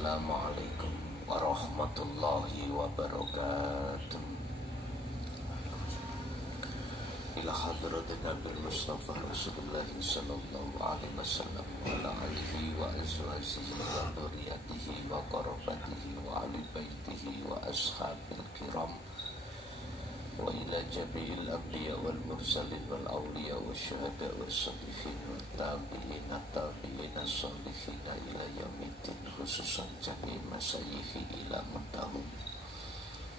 Assalamualaikum warahmatullahi wabarakatuh. Ila hadratin Nabi Mustafa Rasulullah sallallahu alaihi wasallam wa ala alihi wa azwajihi wa dzurriyyatihi wa qarabatihi wa ahli baitihi wa ashabil kiram wa ila jami'il anbiya wal mursalin wal awliya wa syuhada wa sholihin wa tabi'ina sholihina ila yaumiddin, khususan jami' masayikhi ila mutahum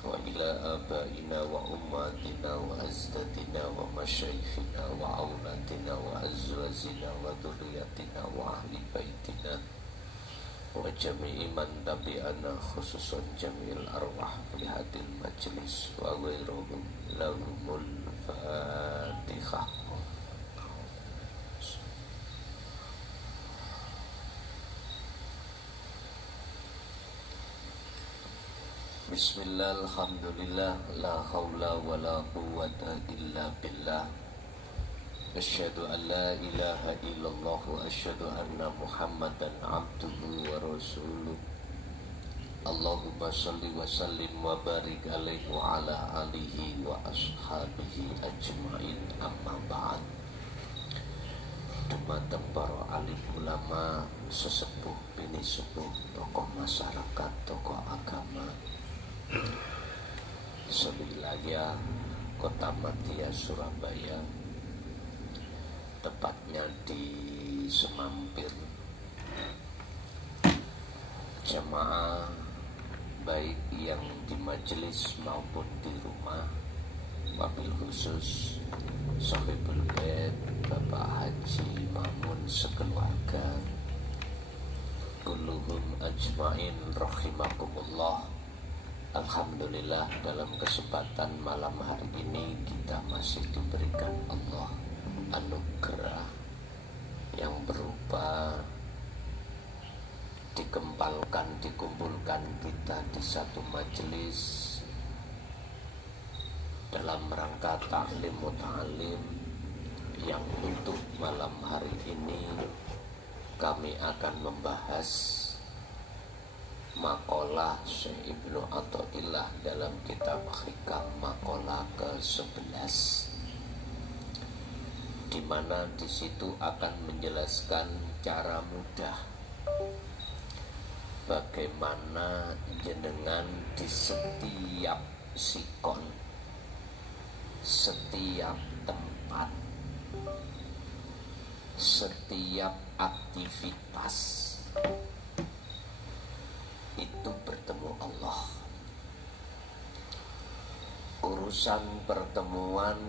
wa ila abaina wa ummatina wa azdadina wa masyayikhina wa auladina wa azwajina wa dzurriyyatina wa ahli baitina wa jami'i man tabi'ana, khususan jami'il arwah fi hadil majlis wa ghairuhum. Lahumul Fatihah. Bismillah, alhamdulillah, la hawla wa la quwwata illa billah. Asyhadu an la ilaha illallah wa asyhadu anna Muhammadan abduhu wa rasuluh. Allahumma salli wa sallim wa barik alaihi wa ala alihi wa ashabihi ajma'in, amma ba'd. Dumateng para alim ulama, sesepuh bini sepuh, tokoh masyarakat, tokoh agama sewilayah Kota Madia Surabaya, tepatnya di Semampir. Jamaah baik yang di majelis maupun di rumah, wabil khusus Sahibul Bait Bapak Haji Mamun sekeluarga, kulluhum ajmain rahimakumullah. Alhamdulillah, dalam kesempatan malam hari ini kita masih diberikan Allah anugerah yang berupa dikumpulkan kita di satu majelis dalam rangka ta'lim muta'alim, yang untuk malam hari ini kami akan membahas makalah Syekh Ibnu Athaillah dalam kitab Hikam makalah ke-11, di mana di situ akan menjelaskan cara mudah bagaimana jenengan di setiap sikon, setiap tempat, setiap aktivitas itu bertemu Allah. Urusan pertemuan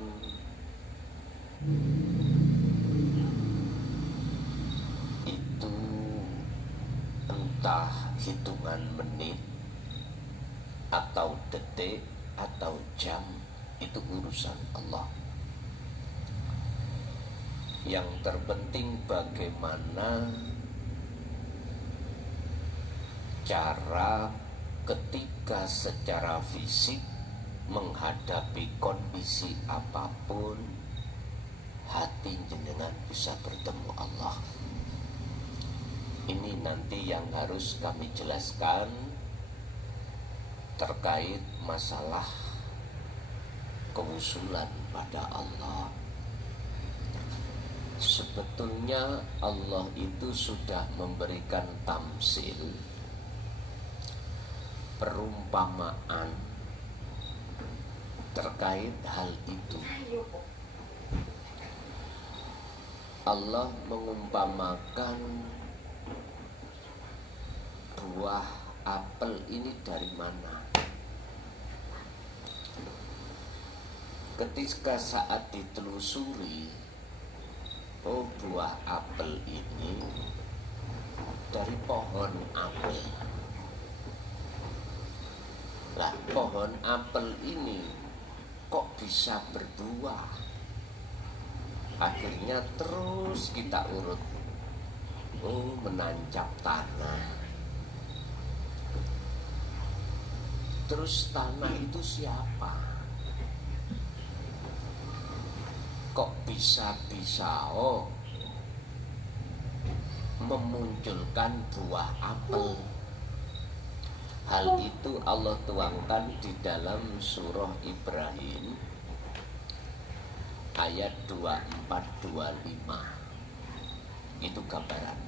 itu entah hitungan menit atau detik atau jam, itu urusan Allah. Yang terpenting bagaimana cara ketika secara fisik menghadapi kondisi apapun, hati jenengan bisa bertemu Allah. Ini nanti yang harus kami jelaskan terkait masalah kewusulan pada Allah. Sebetulnya Allah itu sudah memberikan tamsil, perumpamaan terkait hal itu. Allah mengumpamakan buah apel ini dari mana. Ketika saat ditelusuri, oh, buah apel ini dari pohon apel. Lah, pohon apel ini kok bisa berbuah? Akhirnya terus kita urut, oh, menancap tanah. Terus tanah itu siapa? Kok bisa-bisa memunculkan buah apel? Hal itu Allah tuangkan di dalam surah Ibrahim ayat 24-25. Itu gambaran.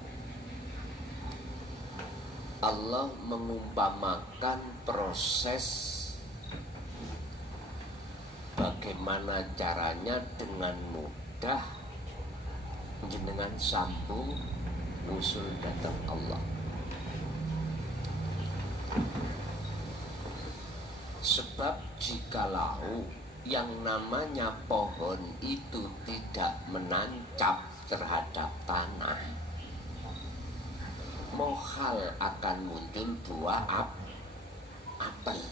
Allah mengumpamakan proses bagaimana caranya dengan mudah jenengan sambung usul datang Allah. Sebab jikalau yang namanya pohon itu tidak menancap terhadap tanah, mohal akan muncul buah apel.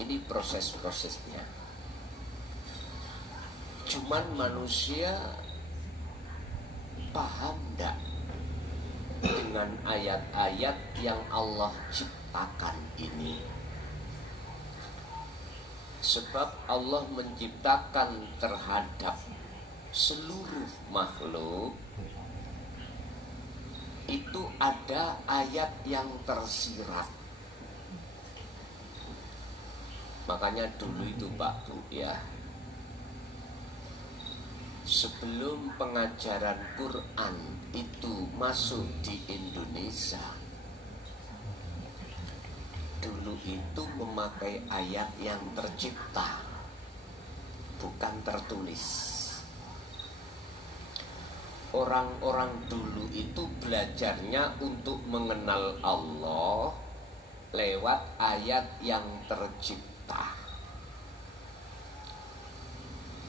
Ini proses-prosesnya. Cuman manusia paham enggak dengan ayat-ayat yang Allah ciptakan ini? Sebab Allah menciptakan terhadap seluruh makhluk itu ada ayat yang tersirat. Makanya dulu itu Pak Bu ya, sebelum pengajaran Quran itu masuk di Indonesia, dulu itu memakai ayat yang tercipta, bukan tertulis. Orang-orang dulu itu belajarnya untuk mengenal Allah lewat ayat yang tercipta.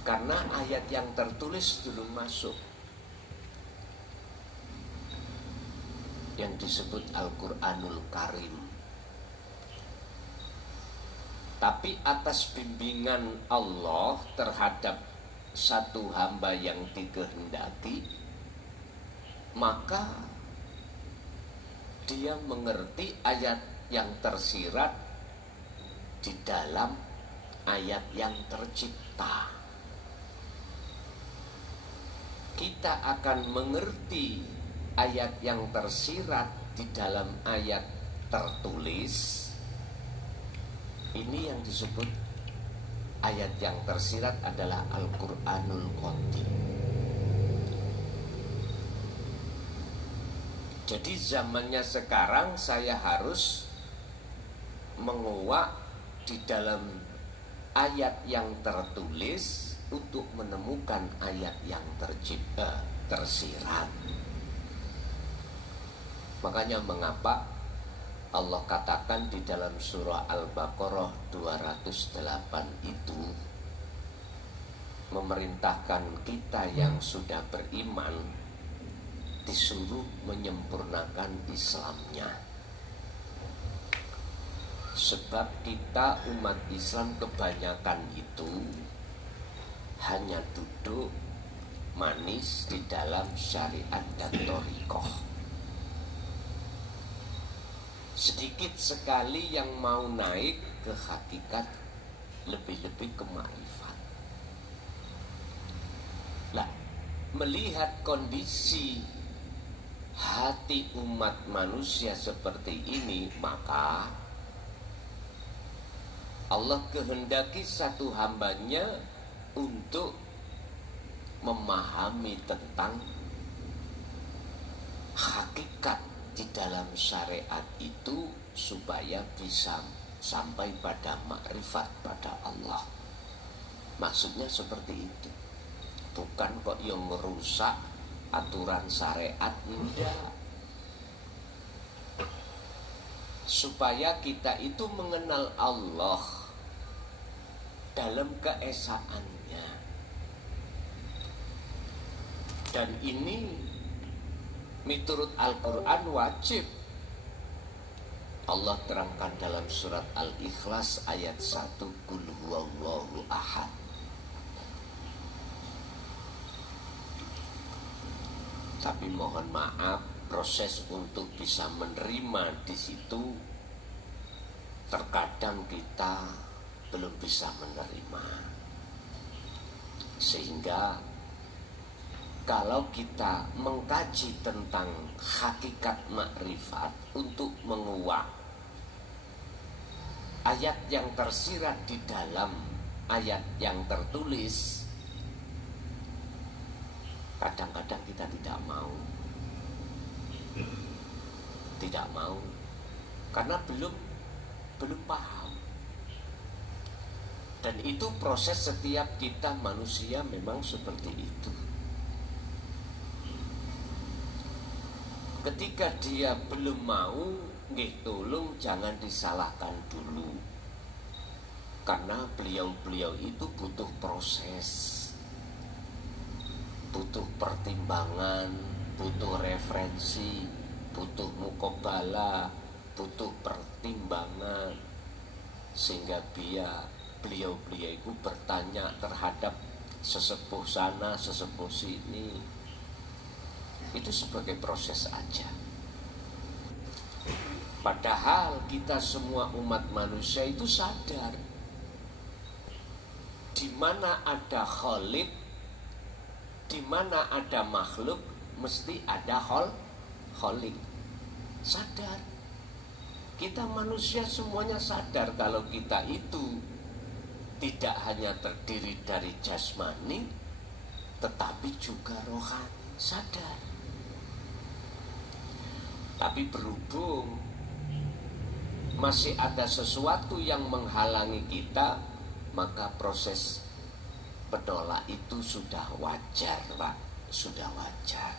Karena ayat yang tertulis belum masuk, yang disebut Al-Quranul Karim. Tapi atas bimbingan Allah terhadap satu hamba yang dikehendaki, maka dia mengerti ayat yang tersirat di dalam ayat yang tercipta. Kita akan mengerti ayat yang tersirat di dalam ayat tertulis. Ini yang disebut ayat yang tersirat adalah Al-Quranul Qadim. Jadi zamannya sekarang saya harus menguak di dalam ayat yang tertulis untuk menemukan ayat yang tersirat. Makanya mengapa Allah katakan di dalam surah Al-Baqarah 208 itu memerintahkan kita yang sudah beriman disuruh menyempurnakan Islamnya. Sebab kita umat Islam kebanyakan itu hanya duduk manis di dalam syariat dan thariqah. Sedikit sekali yang mau naik ke hakikat, lebih-lebih ke ma'rifat. Nah, melihat kondisi hati umat manusia seperti ini, maka Allah kehendaki satu hambanya untuk memahami tentang hakikat di dalam syariat itu supaya bisa sampai pada makrifat pada Allah. Maksudnya seperti itu. Bukan kok yang merusak aturan syariat, enggak. Supaya kita itu mengenal Allah dalam keesaannya. Dan ini miturut Al-Quran wajib. Allah terangkan dalam surat Al-Ikhlas ayat 1, Qul huwallahu ahad. Tapi mohon maaf, proses untuk bisa menerima di situ terkadang kita belum bisa menerima. Sehingga kalau kita mengkaji tentang hakikat makrifat untuk menguak ayat yang tersirat di dalam ayat yang tertulis, kadang-kadang kita tidak mau karena belum paham. Dan itu proses setiap kita manusia memang seperti itu. Ketika dia belum mau, nggih tolong jangan disalahkan dulu. Karena beliau-beliau itu butuh proses, butuh pertimbangan, butuh referensi, butuh mukobala, butuh pertimbangan, sehingga beliau-beliau itu bertanya terhadap sesepuh sana, sesepuh sini. Itu sebagai proses aja. Padahal kita semua umat manusia itu sadar, di mana ada khalik, di mana ada makhluk, mesti ada khalik. Sadar. Kita manusia semuanya sadar kalau kita itu tidak hanya terdiri dari jasmani, tetapi juga rohani. Sadar. Tapi berhubung masih ada sesuatu yang menghalangi kita, maka proses penolak itu sudah wajar, Pak. Sudah wajar.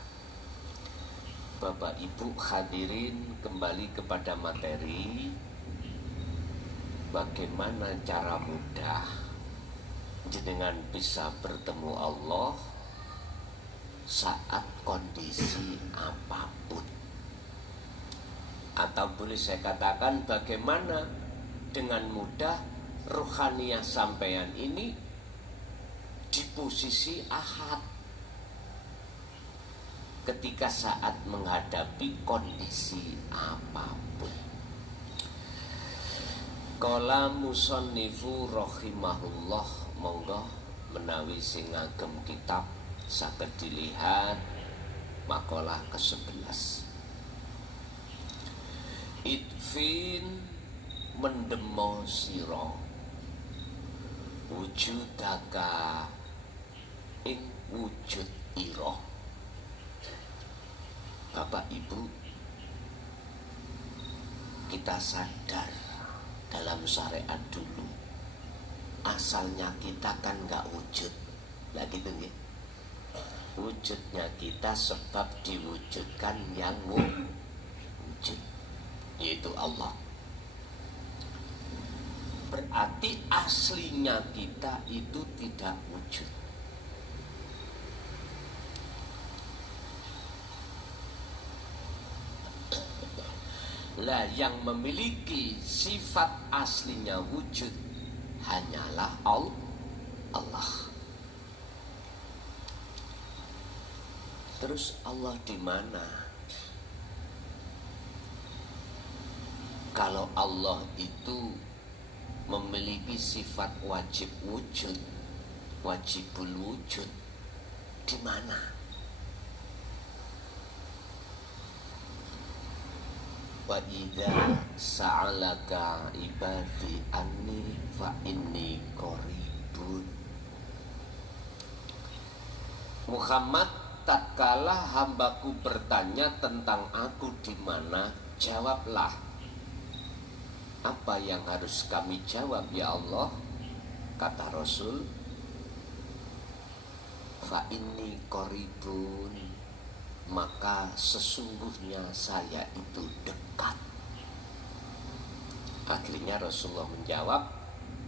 Bapak Ibu hadirin, kembali kepada materi. Bagaimana cara mudah jenengan bisa bertemu Allah saat kondisi apapun? Atau boleh saya katakan, bagaimana dengan mudah ruhaniyah sampean ini di posisi ahad ketika saat menghadapi kondisi apapun. Qala musannifu rahimahullah, monggo menawi sing ngagem kitab saged dilihat makalah ke-11. Idfin mendemo sira wujudaka ing wujud ira. Bapak Ibu, kita sadar dalam syariat dulu asalnya kita kan gak wujud lah gitu ya. Wujudnya kita sebab diwujudkan yang wujud, yaitu Allah. Berarti aslinya kita itu tidak wujud. Lah yang memiliki sifat aslinya wujud hanyalah Allah. Terus Allah di mana? Kalau Allah itu memiliki sifat wajib wujud, wajibul wujud, di mana? Wa idza sa'alaka ibadi anni fa inni qaribun. Muhammad, tatkala hambaku bertanya tentang aku di mana, jawablah. Apa yang harus kami jawab ya Allah? Kata Rasul, fa inni qaribun, maka sesungguhnya saya itu dekat. Akhirnya Rasulullah menjawab,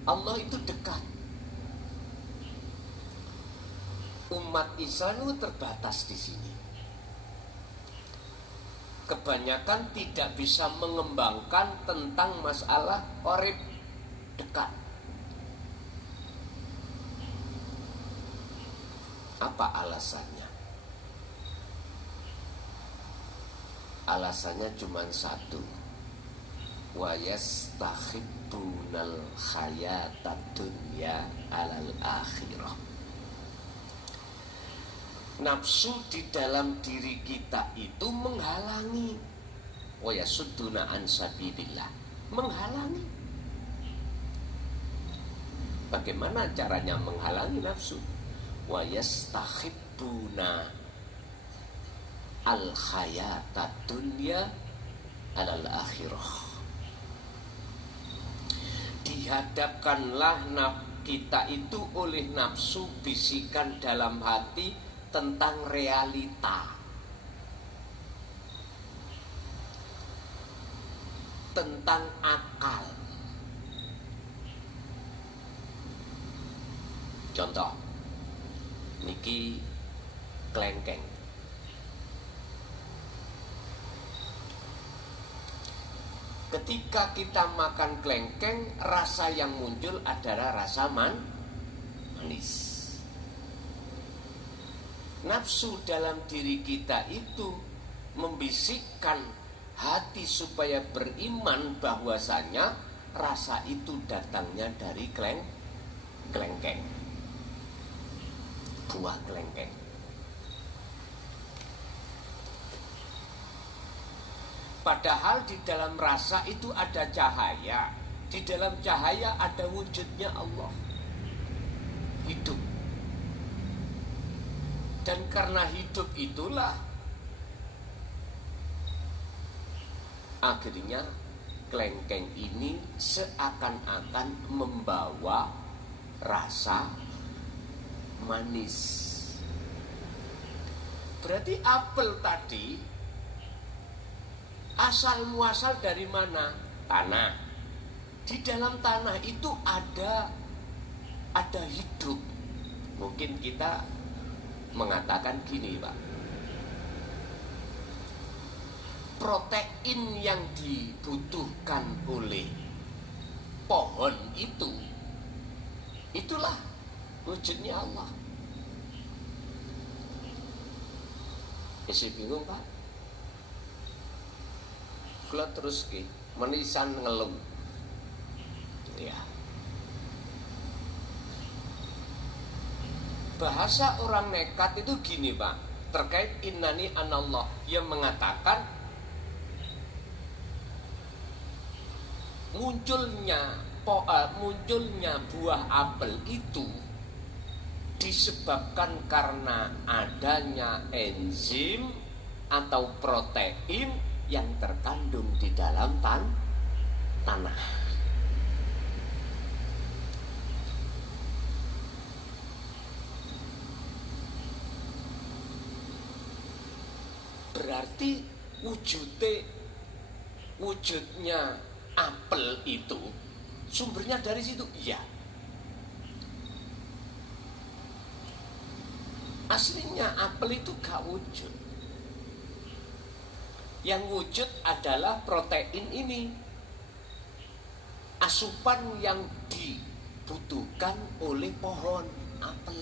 Allah itu dekat. Umat Islam itu terbatas di sini. Kebanyakan tidak bisa mengembangkan tentang masalah qarib, dekat. Apa alasannya? Alasannya cuma satu. Wa yastahibbunal hayatad dunya alal akhirah. Nafsu di dalam diri kita itu menghalangi. Wa yasudduna an sabilillah, menghalangi. Bagaimana caranya menghalangi nafsu? Wa yastakhibbuna al hayatad dunya alal akhirah. Dihadapkanlah kita itu oleh nafsu bisikan dalam hati tentang realita, tentang akal. Contoh, niki klengkeng. Ketika kita makan klengkeng, rasa yang muncul adalah rasa manis. Nafsu dalam diri kita itu membisikkan hati supaya beriman bahwasanya rasa itu datangnya dari klengkeng, buah klengkeng. Padahal di dalam rasa itu ada cahaya. Di dalam cahaya ada wujudnya Allah, hidup. Dan karena hidup itulah akhirnya klengkeng ini seakan-akan membawa rasa manis. Berarti apel tadi asal muasal dari mana? Tanah. Di dalam tanah itu ada hidup. Mungkin kita mengatakan gini, Pak. Protein yang dibutuhkan oleh pohon itu, itulah wujudnya Allah. Isi bingung, Pak? Kalau terus ki menisan ngeluh, ya. Bahasa orang nekat itu gini, Pak, terkait innani anallah, yang mengatakan munculnya buah apel itu disebabkan karena adanya enzim atau protein yang terkandung di dalam tanah. Berarti wujudnya apel itu sumbernya dari situ, iya. Aslinya apel itu gak wujud. Yang wujud adalah protein ini, asupan yang dibutuhkan oleh pohon apel.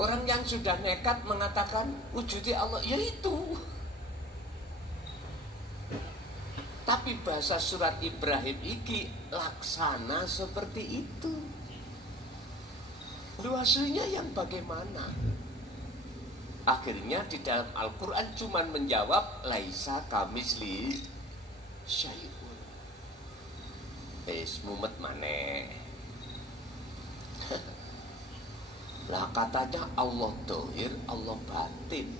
Orang yang sudah nekat mengatakan wujudnya Allah, ya itu. Tapi bahasa surat Ibrahim iki laksana seperti itu. Lu aslinya yang bagaimana? Akhirnya di dalam Al-Quran cuman menjawab laisa kamisli syai'un. Mumet maneh. Lah katanya Allah dohir, Allah batin.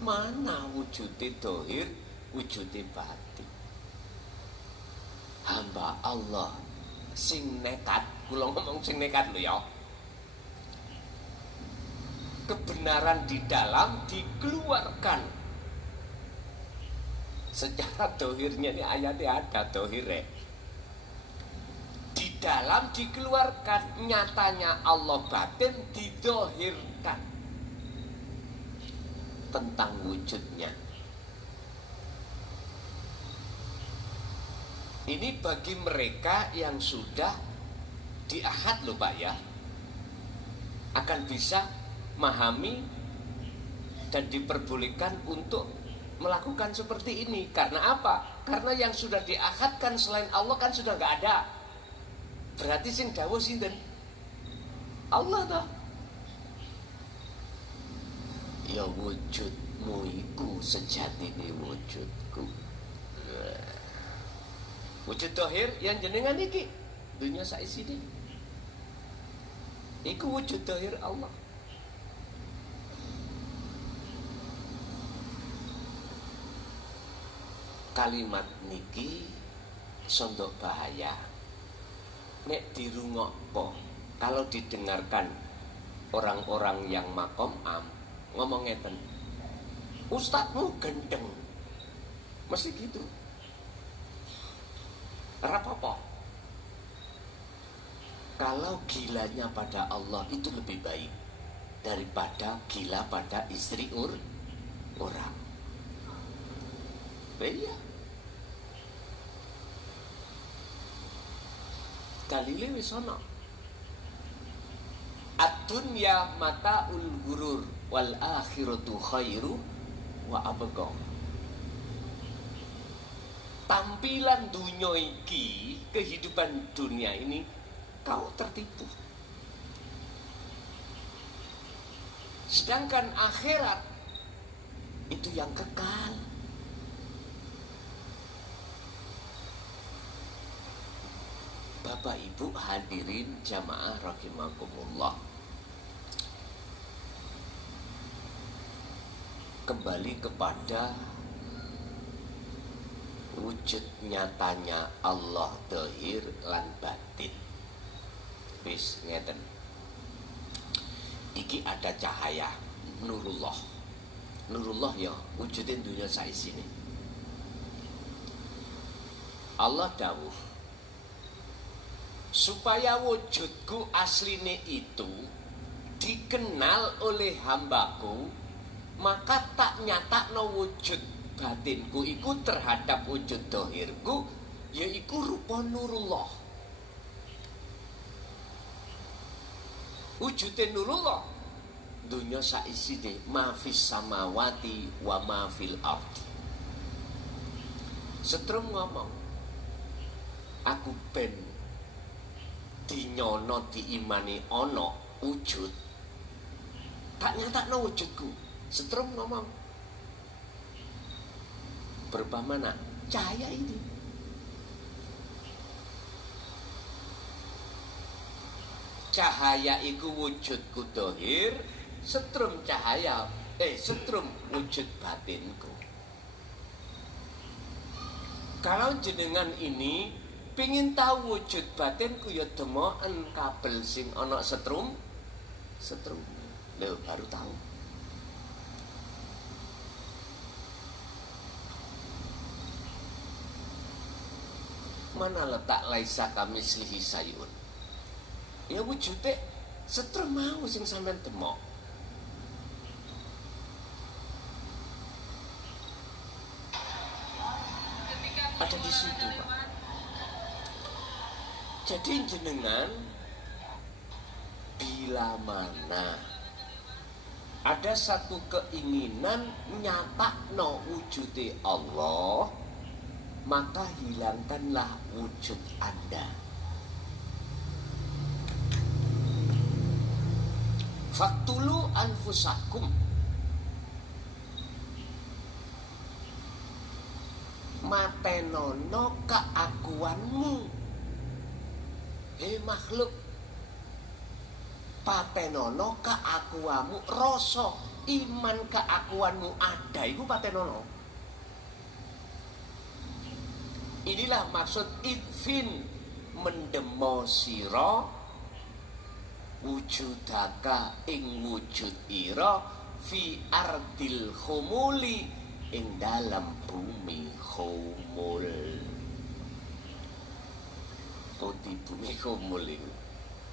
Mana wujudnya dohir, wujudnya batin? Hamba Allah sing nekat, kula ngomong sing nekat lho ya. Kebenaran di dalam dikeluarkan secara dohirnya, ini ayatnya ada dohirnya. Di dalam dikeluarkan, nyatanya Allah batin didohirkan tentang wujudnya. Ini bagi mereka yang sudah diahad loh Pak ya, akan bisa memahami dan diperbolehkan untuk melakukan seperti ini. Karena apa? Karena yang sudah diahadkan selain Allah kan sudah nggak ada. Berarti sing dawuh sinten? Allah toh. Ya wujudmu iku sejatine wujudku. Wujud dohir yang jenengan iki dunia saisine. Iku wujud dohir Allah. Kalimat niki sondok bahaya. Nek dirungokno, kalau didengarkan orang-orang yang makom ngomong ngeten, ustadzmu gendeng, mesti gitu. Rapopo. Kalau gilanya pada Allah itu lebih baik daripada gila pada istri orang. Iya. Dalile wis ana. Ad-dunya mata'ul ghurur wal akhiratu khairu wa abqa. Tampilan dunia iki, kehidupan dunia ini kau tertipu. Sedangkan akhirat itu yang kekal. Bapak Ibu hadirin jamaah rahimakumullah. Kembali kepada wujud nyatanya Allah dhahir lan batin. Wis ngeten. Iki ada cahaya nurullah. Nurullah ya wujudin dunia saisine. Allah dawuh supaya wujudku asline itu dikenal oleh hambaku, maka tak nyatakno wujud batinku iku terhadap wujud dohirku, yaiku rupa nurullah. Wujudin nurullah dunya saisine mafis samawati wa mafil ard. Setrum ngomong, aku ben dinyono diimani ono wujud, tak nyatakno wujudku. Setrum ngomong, berapa mana cahaya ini? Cahaya iku wujudku dohir, setrum cahaya, setrum wujud batinku. Kalau jenengan ini pingin tahu wujud batinku, ya demoken kabel sing ana setrum, lho baru tahu. Mana letak laisa kamislihi sayun? Ya wujudnya setrum mau sing sampean demok. Ada di situ, Pak. Jadi jenengan bila mana ada satu keinginan nyatakno wujude Allah, maka hilangkanlah wujud Anda. Faktulu anfusakum, matenono keakuanmu. Hei makhluk, patenono keakuanmu. Rasa iman keakuanmu ada iku patenono. Inilah maksud idfin, mendemo sira wujudaka ing wujud ira fi ardil khumuli, ing dalam bumi khumul. Di bumi khumul itu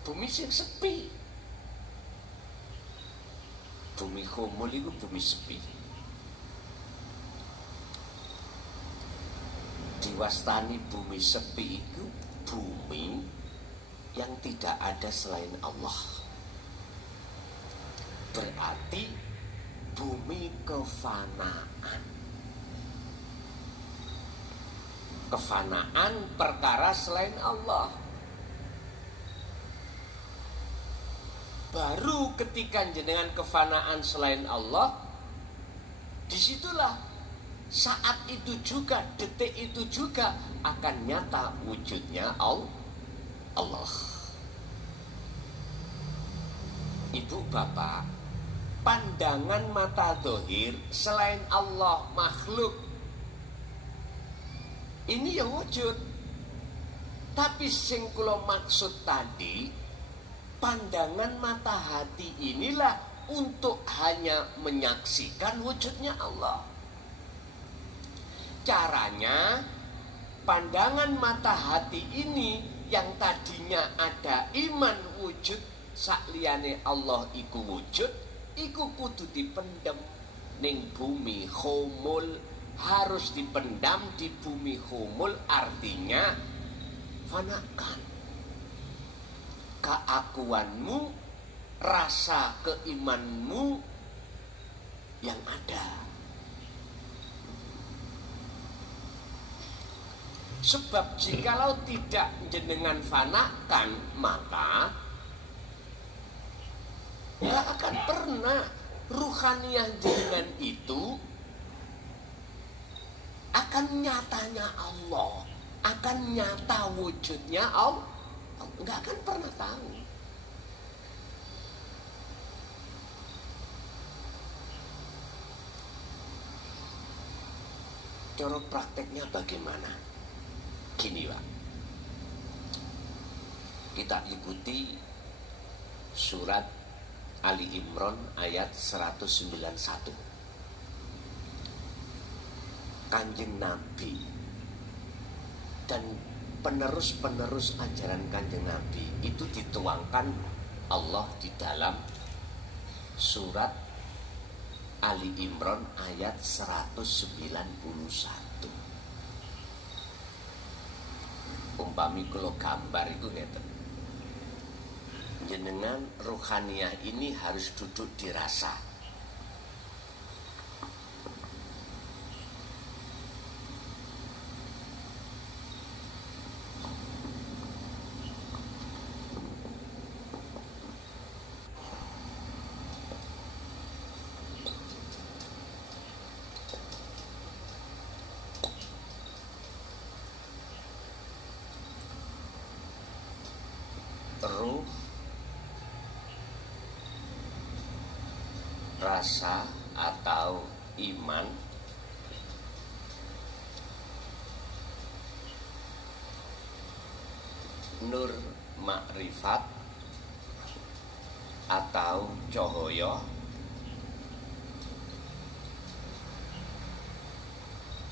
bumi sing sepi. Bumi khumul itu bumi sepi. Diwastani bumi sepi itu bumi yang tidak ada selain Allah. Berarti bumi kefanaan. Kefanaan perkara selain Allah. baru ketika jenengan kefanaan selain Allah, disitulah saat itu juga, detik itu juga akan nyata wujudnya Allah. Ibu bapak, pandangan mata dohir selain Allah makhluk ini ya wujud. Tapi sing kula maksud tadi, pandangan mata hati inilah untuk hanya menyaksikan wujudnya Allah. Caranya, pandangan mata hati ini yang tadinya ada iman wujud sakliyane Allah iku wujud, iku kudu dipendem ning bumi khumul, harus dipendam di bumi khumul, artinya fanakan keakuanmu, rasa keimanmu yang ada. Sebab jikalau tidak jenengan fanakan, maka nggak akan pernah ruhaniyah jenengan itu akan nyatanya Allah, akan nyata wujudnya Allah, nggak akan pernah tahu. Cara prakteknya bagaimana? Gini Pak, kita ikuti surat Ali Imran ayat 191. Kanjeng Nabi dan penerus-penerus ajaran Kanjeng Nabi itu dituangkan Allah di dalam surat Ali Imran ayat 191. Umpami kula gambar itu ngeten. Jenengan ruhaniyah ini harus duduk dirasa. Ruh, rasa atau iman nur makrifat atau cahaya,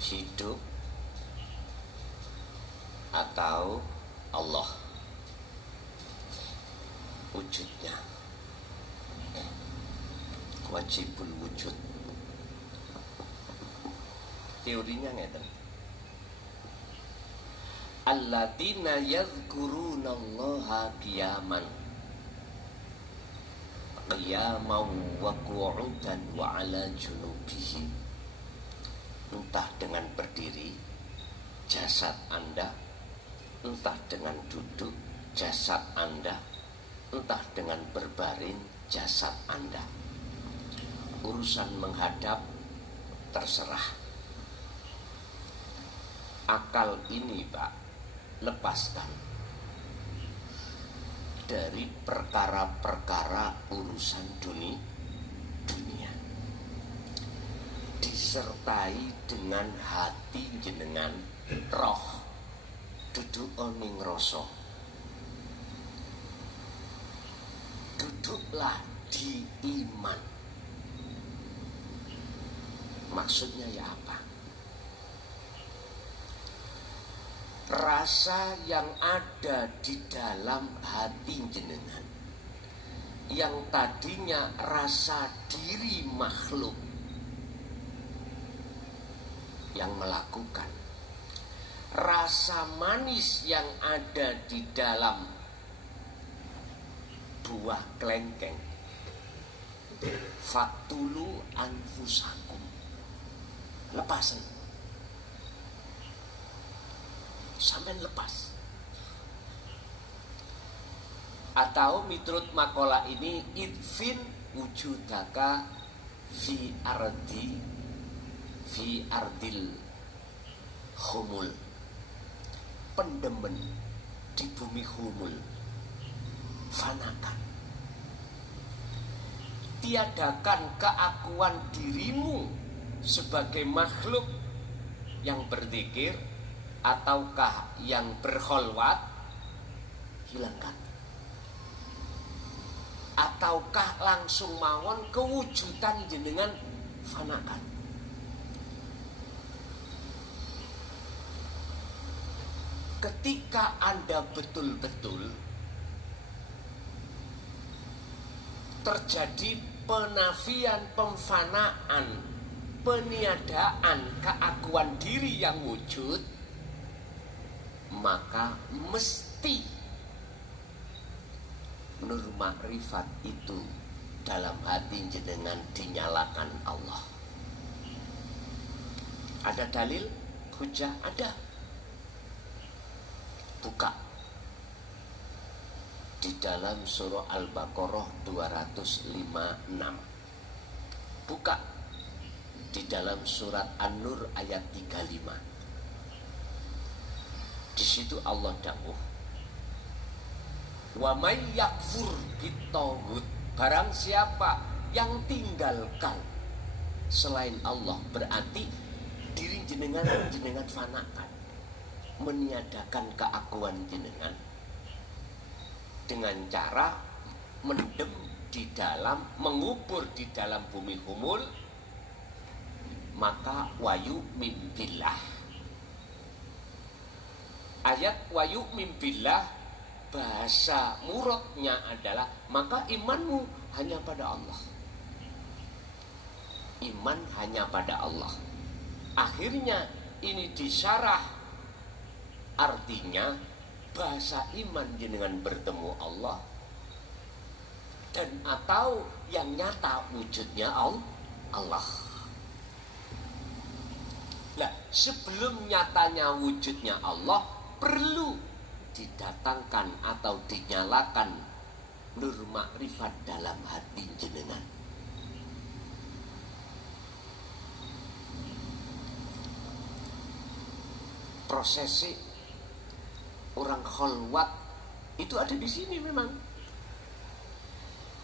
hidup atau Allah wujudnya, wajibul wujud. Teorinya ngeten. Alladzina yadhkurunallaha qiyaman wa qu'udan wa ala junubihim. Entah dengan berdiri jasad Anda, entah dengan duduk jasad Anda, entah dengan berbaring jasad Anda. Urusan menghadap terserah. Akal ini Pak, lepaskan dari perkara-perkara urusan dunia. Disertai dengan hati jenengan, roh duduk oning rasa. Duduklah di iman. Maksudnya ya apa? Rasa yang ada di dalam hati jenengan, yang tadinya rasa diri makhluk yang melakukan, rasa manis yang ada di dalam buah kelengkeng, faktulu anfusakum, lepasan, sampai lepas. Atau miturut makalah ini idfin wujudaka fi ardil humul, pendemen di bumi humul, fanakan, tiadakan keakuan dirimu sebagai makhluk yang berzikir ataukah yang berkholwat, hilangkan. Ataukah langsung mawon kewujudan jenengan fanakan. Ketika Anda betul-betul terjadi penafian, pemfanaan, peniadaan keakuan diri yang wujud, maka mesti nur makrifat itu dalam hati jenengan dinyalakan Allah. Ada dalil hujah? Ada. Buka di dalam surah Al-Baqarah 256. Buka di dalam surat An-Nur ayat 35. Di situ Allah dawuh, wa may yakfur bitaghut, barang siapa yang tinggalkan selain Allah, berarti diri jenengan fanakan, meniadakan keakuan jenengan dengan cara mendem di dalam, mengubur di dalam bumi humul, maka wayu mimbillah. Ayat wayu mimbillah bahasa muradnya adalah maka imanmu hanya pada Allah. Iman hanya pada Allah. Akhirnya ini disyarah, artinya bahasa iman jenengan bertemu Allah dan atau yang nyata wujudnya Allah. Nah, sebelum nyatanya wujudnya Allah, perlu didatangkan atau dinyalakan nur makrifat dalam hati jenengan. Prosesi orang kholwat itu ada di sini memang.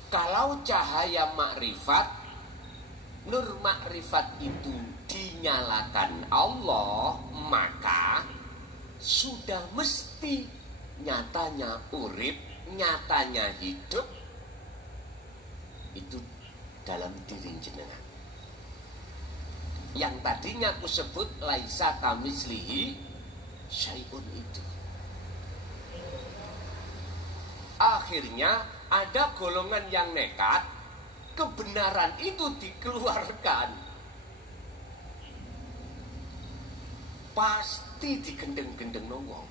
Kalau cahaya makrifat, nur makrifat itu dinyalakan Allah, maka sudah mesti nyatanya urip, nyatanya hidup itu dalam diri jenengan. Yang tadinya aku sebut laisa kamislihi syai'un itu. Akhirnya ada golongan yang nekat, kebenaran itu dikeluarkan, pasti digendeng-gendeng wong,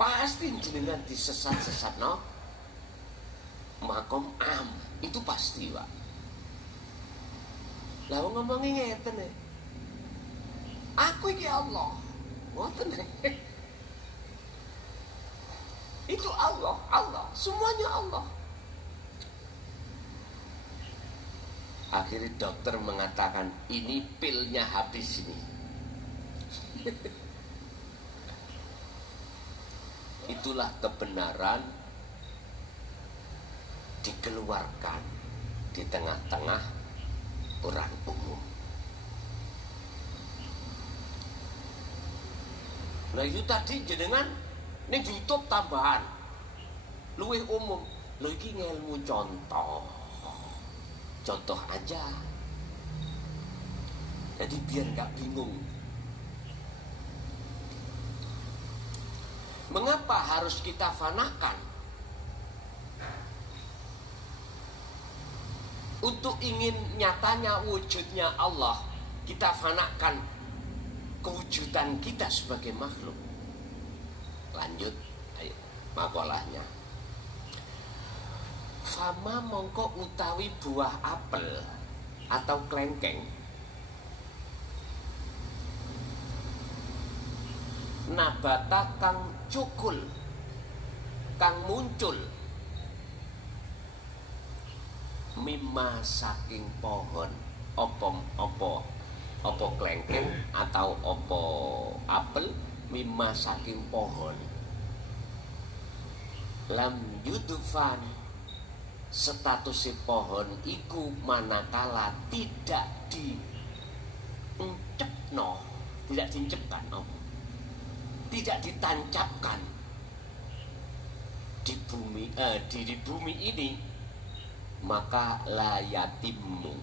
pasti jenengan disesat-sesat no makom am, itu pasti Pak. Lah ngomongin ngeten nih, aku iki Allah, ngoten nih. Itu Allah, semuanya Allah. Akhirnya dokter mengatakan ini pilnya habis ini. Itulah kebenaran dikeluarkan di tengah-tengah orang umum. Nah itu tadi jenengan ini YouTube tambahan luwih umum. Lho iki ngelmu contoh aja, jadi biar gak bingung. Mengapa harus kita fanakan? Untuk ingin nyatanya wujudnya Allah, kita fanakan kewujudan kita sebagai makhluk. Lanjut, ayo makolahnya. Fama mongko utawi buah apel atau klengkeng, nabata kang cukul, kang muncul mimma saking pohon opo klengkeng atau opo apel, mimma saking pohon. Lam yudfan, status pohon iku manakala tidak diencepno, tidak diencepkan, tidak ditancapkan di bumi ini, maka la yatimmu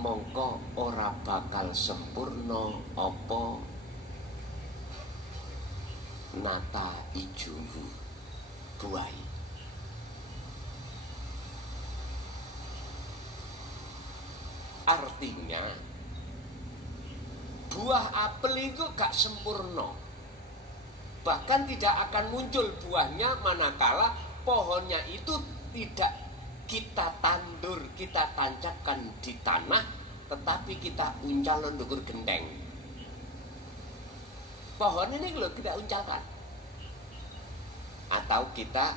mongko ora bakal sempurna apa nata ijuhu buah. Artinya buah apel itu gak sempurna, bahkan tidak akan muncul buahnya manakala pohonnya itu tidak kita tandur, kita tancapkan di tanah, tetapi kita uncal ndukur genteng. Pohon ini loh kita uncalkan, atau kita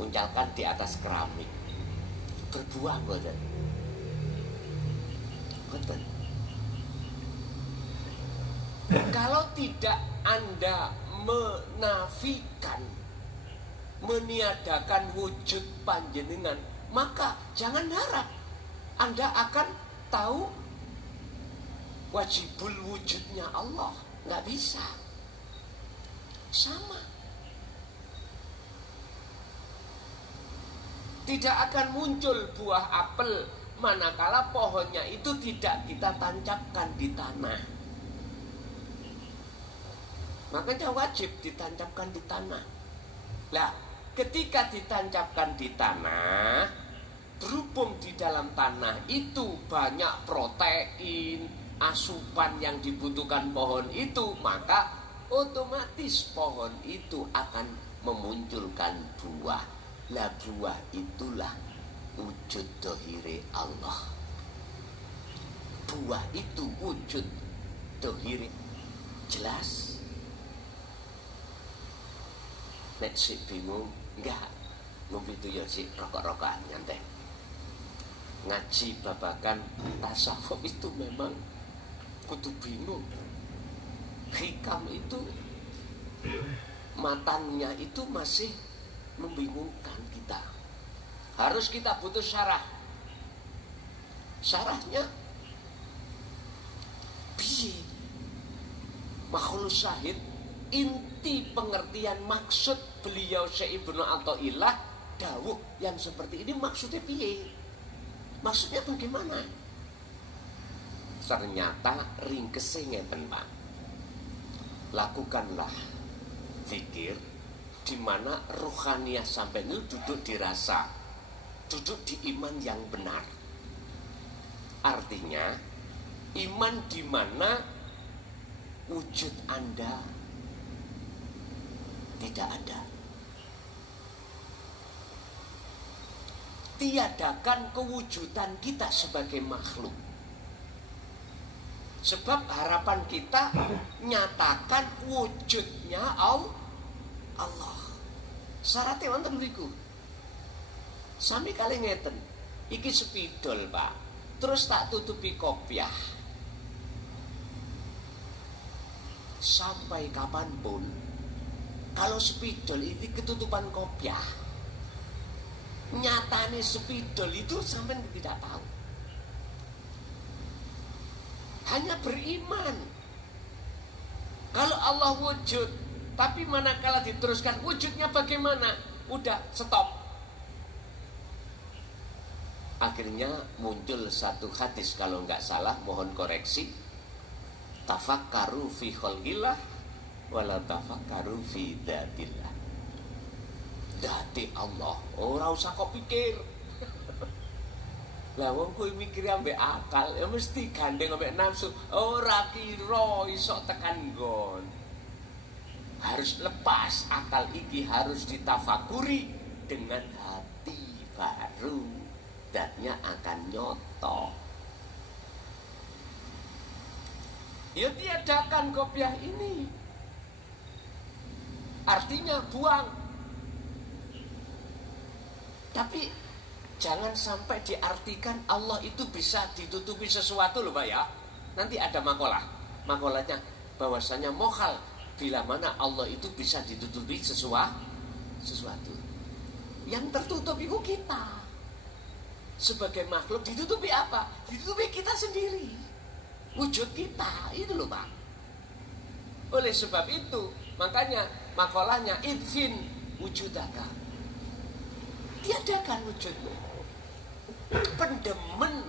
uncalkan di atas keramik, berbuah boten. Betul. Kalau tidak Anda menafikan, meniadakan wujud panjenengan, maka jangan harap Anda akan tahu wajibul wujudnya Allah. Nggak bisa. Sama. Tidak akan muncul buah apel manakala pohonnya itu tidak kita tancapkan di tanah. Makanya wajib ditancapkan di tanah. Lah, ketika ditancapkan di tanah, berhubung di dalam tanah itu banyak protein, asupan yang dibutuhkan pohon itu, maka otomatis pohon itu akan memunculkan buah. Lah, buah itulah wujud dohire Allah. Buah itu wujud dohire. Jelas? Nek sik bingung, enggak. Ngombe itu ya sik rokok-rokokan nyantai. Ngaji babakan tasawuf itu memang kudu bingung. Hikam itu matannya itu masih membingungkan kita. Harus kita butuh syarah. Syarahnya piye? Makhluk syahid, inti pengertian maksud beliau Syekh Ibnu Athaillah dawuh yang seperti ini maksudnya piye? Maksudnya bagaimana? Ternyata ringkese ngeten, Pak. Lakukanlah zikir di mana ruhaniyah sampai itu duduk di rasa, duduk di iman yang benar. Artinya iman di mana wujud Anda tidak ada. Tiadakan kewujudan kita sebagai makhluk. Sebab harapan kita nyatakan wujudnya Allah. Syaratnya wonten mriku. Sami kali ngeten. Iki spidol, Pak. Terus tak tutupi kopiah. Sampai kapanpun, kalau spidol itu ketutupan kopiah, nyatane spidol itu sampai tidak tahu. Hanya beriman. Kalau Allah wujud, tapi manakala diteruskan wujudnya bagaimana? Udah stop. Akhirnya muncul satu hadis, kalau nggak salah, mohon koreksi. Tafakkaru fi khalqillah wala tafakkaru fi dzatillah. Dati Allah, ora usah kok pikir. Lah wong kuwi mikir ambek akal, ya mesti gandeng ambek nafsu. Ora kira iso tekan nggon. Harus lepas akal iki, harus ditafakuri dengan hati baru, datnya akan nyoto. Ya tiadakan kopiah ini. artinya buang. Tapi jangan sampai diartikan Allah itu bisa ditutupi sesuatu loh Pak ya. Nanti ada makolahnya bahwasanya mohal bila mana Allah itu bisa ditutupi sesuatu. Yang tertutup itu kita. Sebagai makhluk ditutupi apa? Ditutupi kita sendiri. Wujud kita, itu loh Pak. Oleh sebab itu, makanya makolahnya idfin wujudaka. Tiadakan wujudmu. Pendemen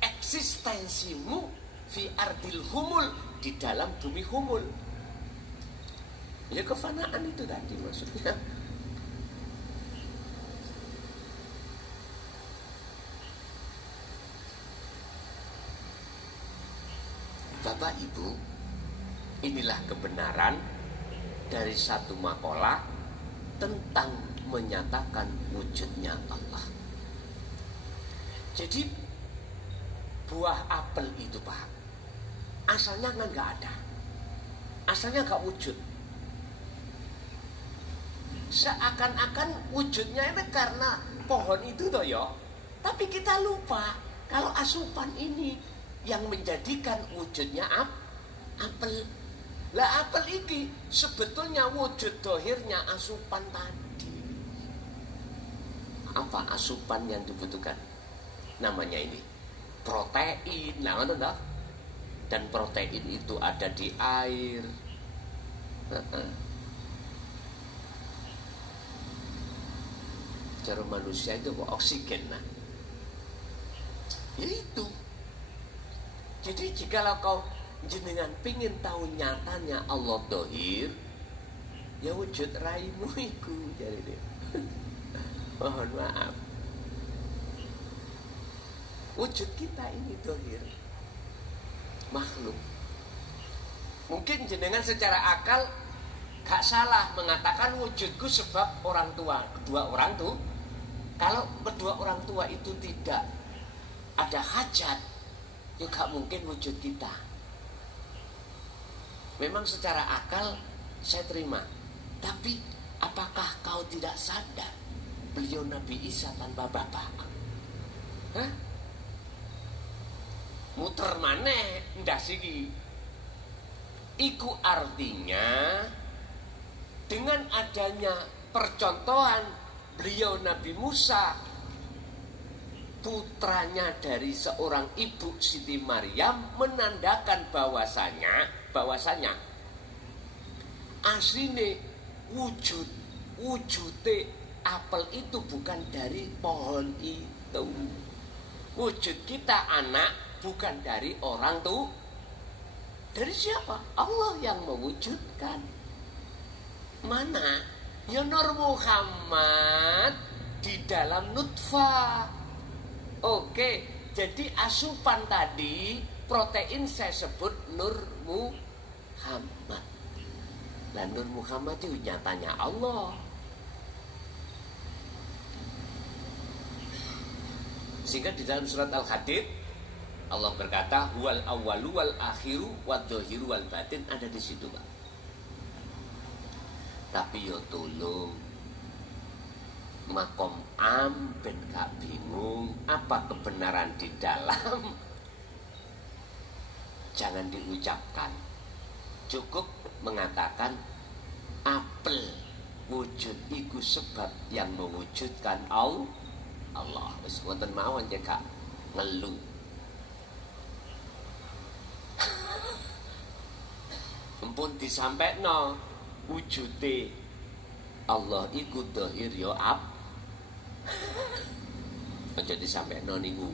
eksistensimu fi ardil humul, di dalam bumi humul. Ya kefanaan itu tadi maksudnya. Bapak Ibu, inilah kebenaran dari satu makalah tentang menyatakan wujudnya Allah. Jadi buah apel itu Pak, asalnya kan nggak ada, asalnya nggak wujud. Seakan-akan wujudnya ini karena pohon itu toh ya. Tapi kita lupa kalau asupan ini yang menjadikan wujudnya apel. Lah apel ini sebetulnya wujud dohirnya asupan tadi. Apa asupan yang dibutuhkan? Namanya ini protein. Nah, dan protein itu ada di air. Cara manusia itu oksigen. Nah, ya itu. Jadi jikalau kau jenengan pingin tahu nyatanya Allah dohir, ya wujud raimu iku, jadi dia. Mohon maaf. Wujud kita ini dohir, makhluk. Mungkin jenengan secara akal gak salah mengatakan wujudku sebab orang tua, kedua orang tuh. Kalau kedua orang tua itu tidak ada hajat, ya gak mungkin wujud kita. Memang secara akal saya terima. Tapi apakah kau tidak sadar beliau Nabi Isa tanpa bapak? Hah? Muter maneh ndak siki. Iku artinya dengan adanya percontohan beliau Nabi Musa, putranya dari seorang ibu Siti Maryam, menandakan bahwasanya asline wujude apel itu bukan dari pohon itu. Wujud kita anak bukan dari orang tuh. Dari siapa? Allah yang mewujudkan. Mana? Ya Nur Muhammad di dalam nutfah. Oke, jadi asupan tadi protein saya sebut Nur Muhammad. Lah Nur Muhammad itu nyatanya Allah. Sehingga di dalam surat Al-Hadid Allah berkata huwal awwalu wal akhiru wadh-dhahiru wal batin, ada di situ Pak. Tapi yo tolong makom am ben gak bingung apa kebenaran di dalam, jangan diucapkan, cukup mengatakan apel wujud iku sebab yang mewujudkan Allah. Wis wonten mawon ya gak ngeluh. Ampun disampaikan wujude Allah iku dhahir ya aja disampaikan niku.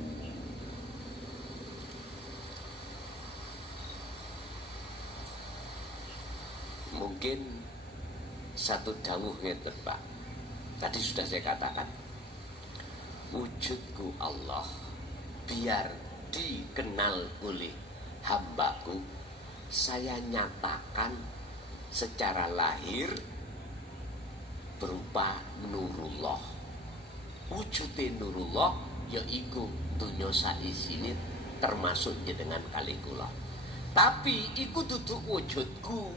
Mungkin satu dawuh ngeten Pak. Tadi sudah saya katakan wujudku Allah biar dikenal oleh hambaku, saya nyatakan secara lahir berupa Nurullah. Wujudnya Nurullah yaiku dunya saisine termasuk jenengan kali kula. Tapi iku duduk wujudku.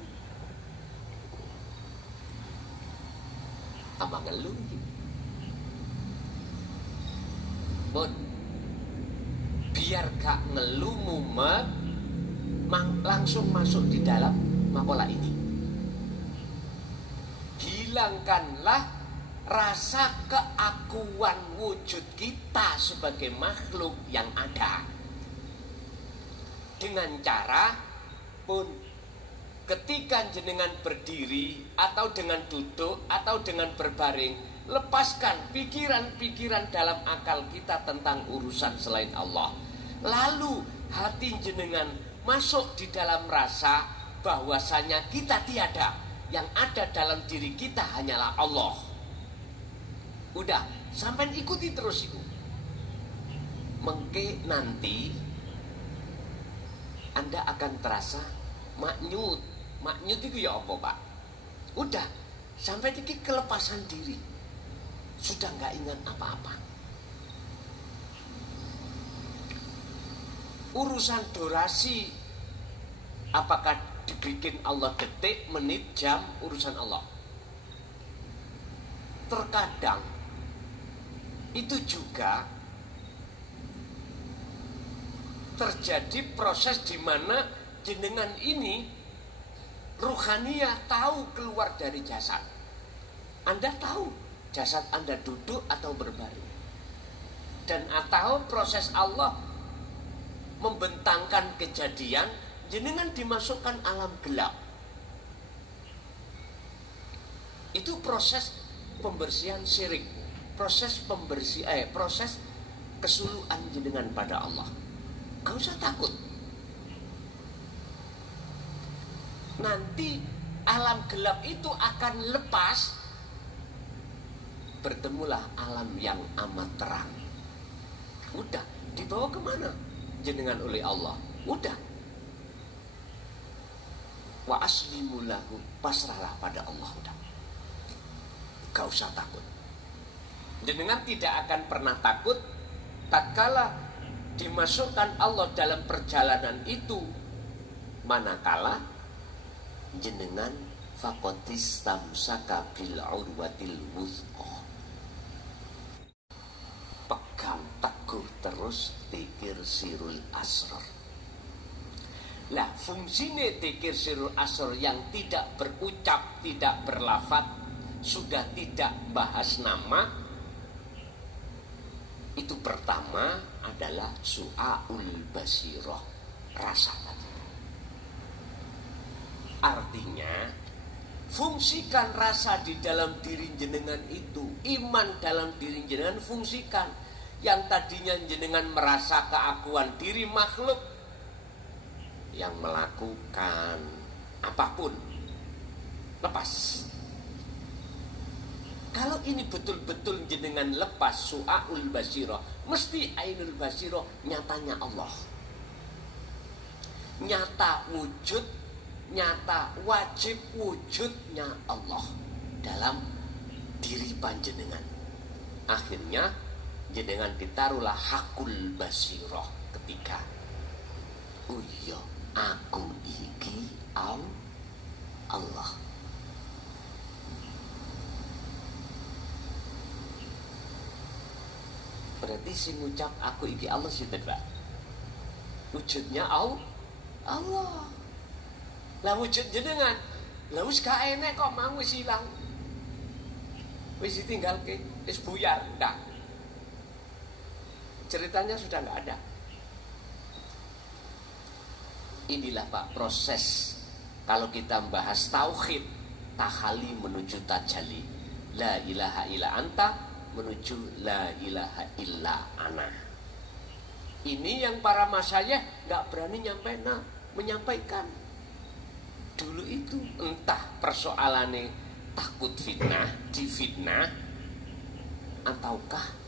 tambah ngeluh. Pun biar gak ngeluh mumet, langsung masuk di dalam makalah ini. Hilangkanlah rasa keakuan wujud kita sebagai makhluk yang ada. Dengan cara pun ketika jenengan berdiri atau dengan duduk atau dengan berbaring, lepaskan pikiran-pikiran dalam akal kita tentang urusan selain Allah. Lalu hati jenengan masuk di dalam rasa bahwasanya kita tiada, yang ada dalam diri kita hanyalah Allah. Udah, sampai ikuti terus itu. Mengke nanti Anda akan terasa maknyut. Maknyut itu ya apa, Pak? Udah, sampai ini kelepasan diri. Sudah nggak ingat apa-apa. Urusan durasi, apakah dibikin Allah detik, menit, jam, urusan Allah. Terkadang itu juga terjadi proses di mana jenengan ini ruhaniyah tahu keluar dari jasad. Anda tahu jasad Anda duduk atau berbaring, dan atau proses Allah membentangkan kejadian, jenengan dimasukkan alam gelap. Itu proses pembersihan syirik, proses proses kesuluhan jenengan pada Allah. Gak usah takut. Nanti alam gelap itu akan lepas, bertemulah alam yang amat terang. Udah, dibawa kemana jenengan oleh Allah? Udah. Wa aslimu lahu, pasrahlah pada Allah. Udah. Gak usah takut. Jenengan tidak akan pernah takut tatkala dimasukkan Allah dalam perjalanan itu, manakala jenengan faqatis tamsaka bil urwatil wuthqa, pegang teguh terus dzikir sirul asrar. Lah fungsinya dzikir sirul asrar yang tidak berucap, tidak berlafaz, sudah tidak bahas nama, itu pertama adalah su'aul basirah, rasa. Artinya fungsikan rasa di dalam diri jenengan itu, iman dalam diri jenengan fungsikan. Yang tadinya jenengan merasa keakuan diri makhluk yang melakukan apapun, lepas. Kalau ini betul-betul jenengan lepas su'aul basirah, mesti ainul basirah, nyatanya Allah. Nyata wujud, nyata wajib wujudnya Allah dalam diri panjenengan. Akhirnya jenengan ditaruhlah hakul basirah ketika, oh iya, aku iki Allah. Berarti si ngucap aku iki Allah sih tidak. Wujudnya Allah. Lah wujud jenengan, lah wis gak enek kok mang wis ilang. Wis ditinggalke, wis buyar, ndak. Ceritanya sudah enggak ada. Inilah Pak proses kalau kita membahas tauhid, tahali menuju tajalli. La ilaha illa anta menuju la ilaha illa ana. Ini yang para masyayikh gak berani menyampaikan. Dulu itu entah persoalannya takut fitnah, difitnah, ataukah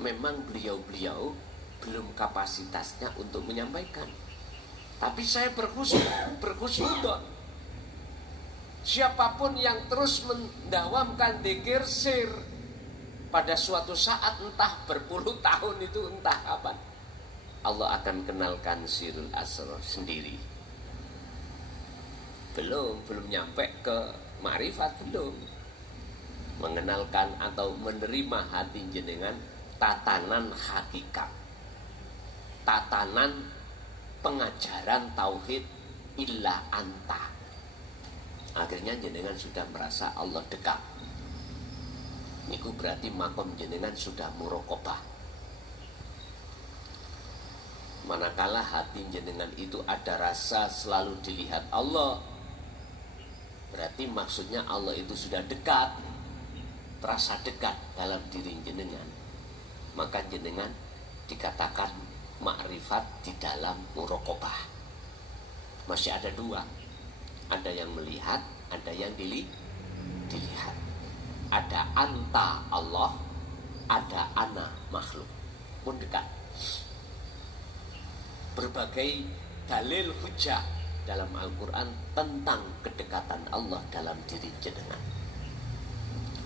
memang beliau-beliau belum kapasitasnya untuk menyampaikan. Tapi saya berkhusnudon. Siapapun yang terus mendawamkan dzikir sir, pada suatu saat entah berpuluh tahun itu entah kapan, Allah akan kenalkan sirul asrar sendiri. Belum nyampe ke ma'rifat, belum. mengenalkan atau menerima hati jenengan tatanan hakikat, tatanan pengajaran tauhid illa anta. Akhirnya jenengan sudah merasa Allah dekat. Niku berarti makom jenengan sudah muraqabah. Manakala hati jenengan itu ada rasa selalu dilihat Allah, berarti maksudnya Allah itu sudah dekat, terasa dekat dalam diri jenengan. Maka jenengan dikatakan makrifat di dalam muraqabah. Masih ada dua. Ada yang melihat, ada yang dilihat. Ada anta Allah, ada ana makhluk. Pun dekat. Berbagai dalil hujah dalam Al-Quran tentang kedekatan Allah dalam diri jenengan.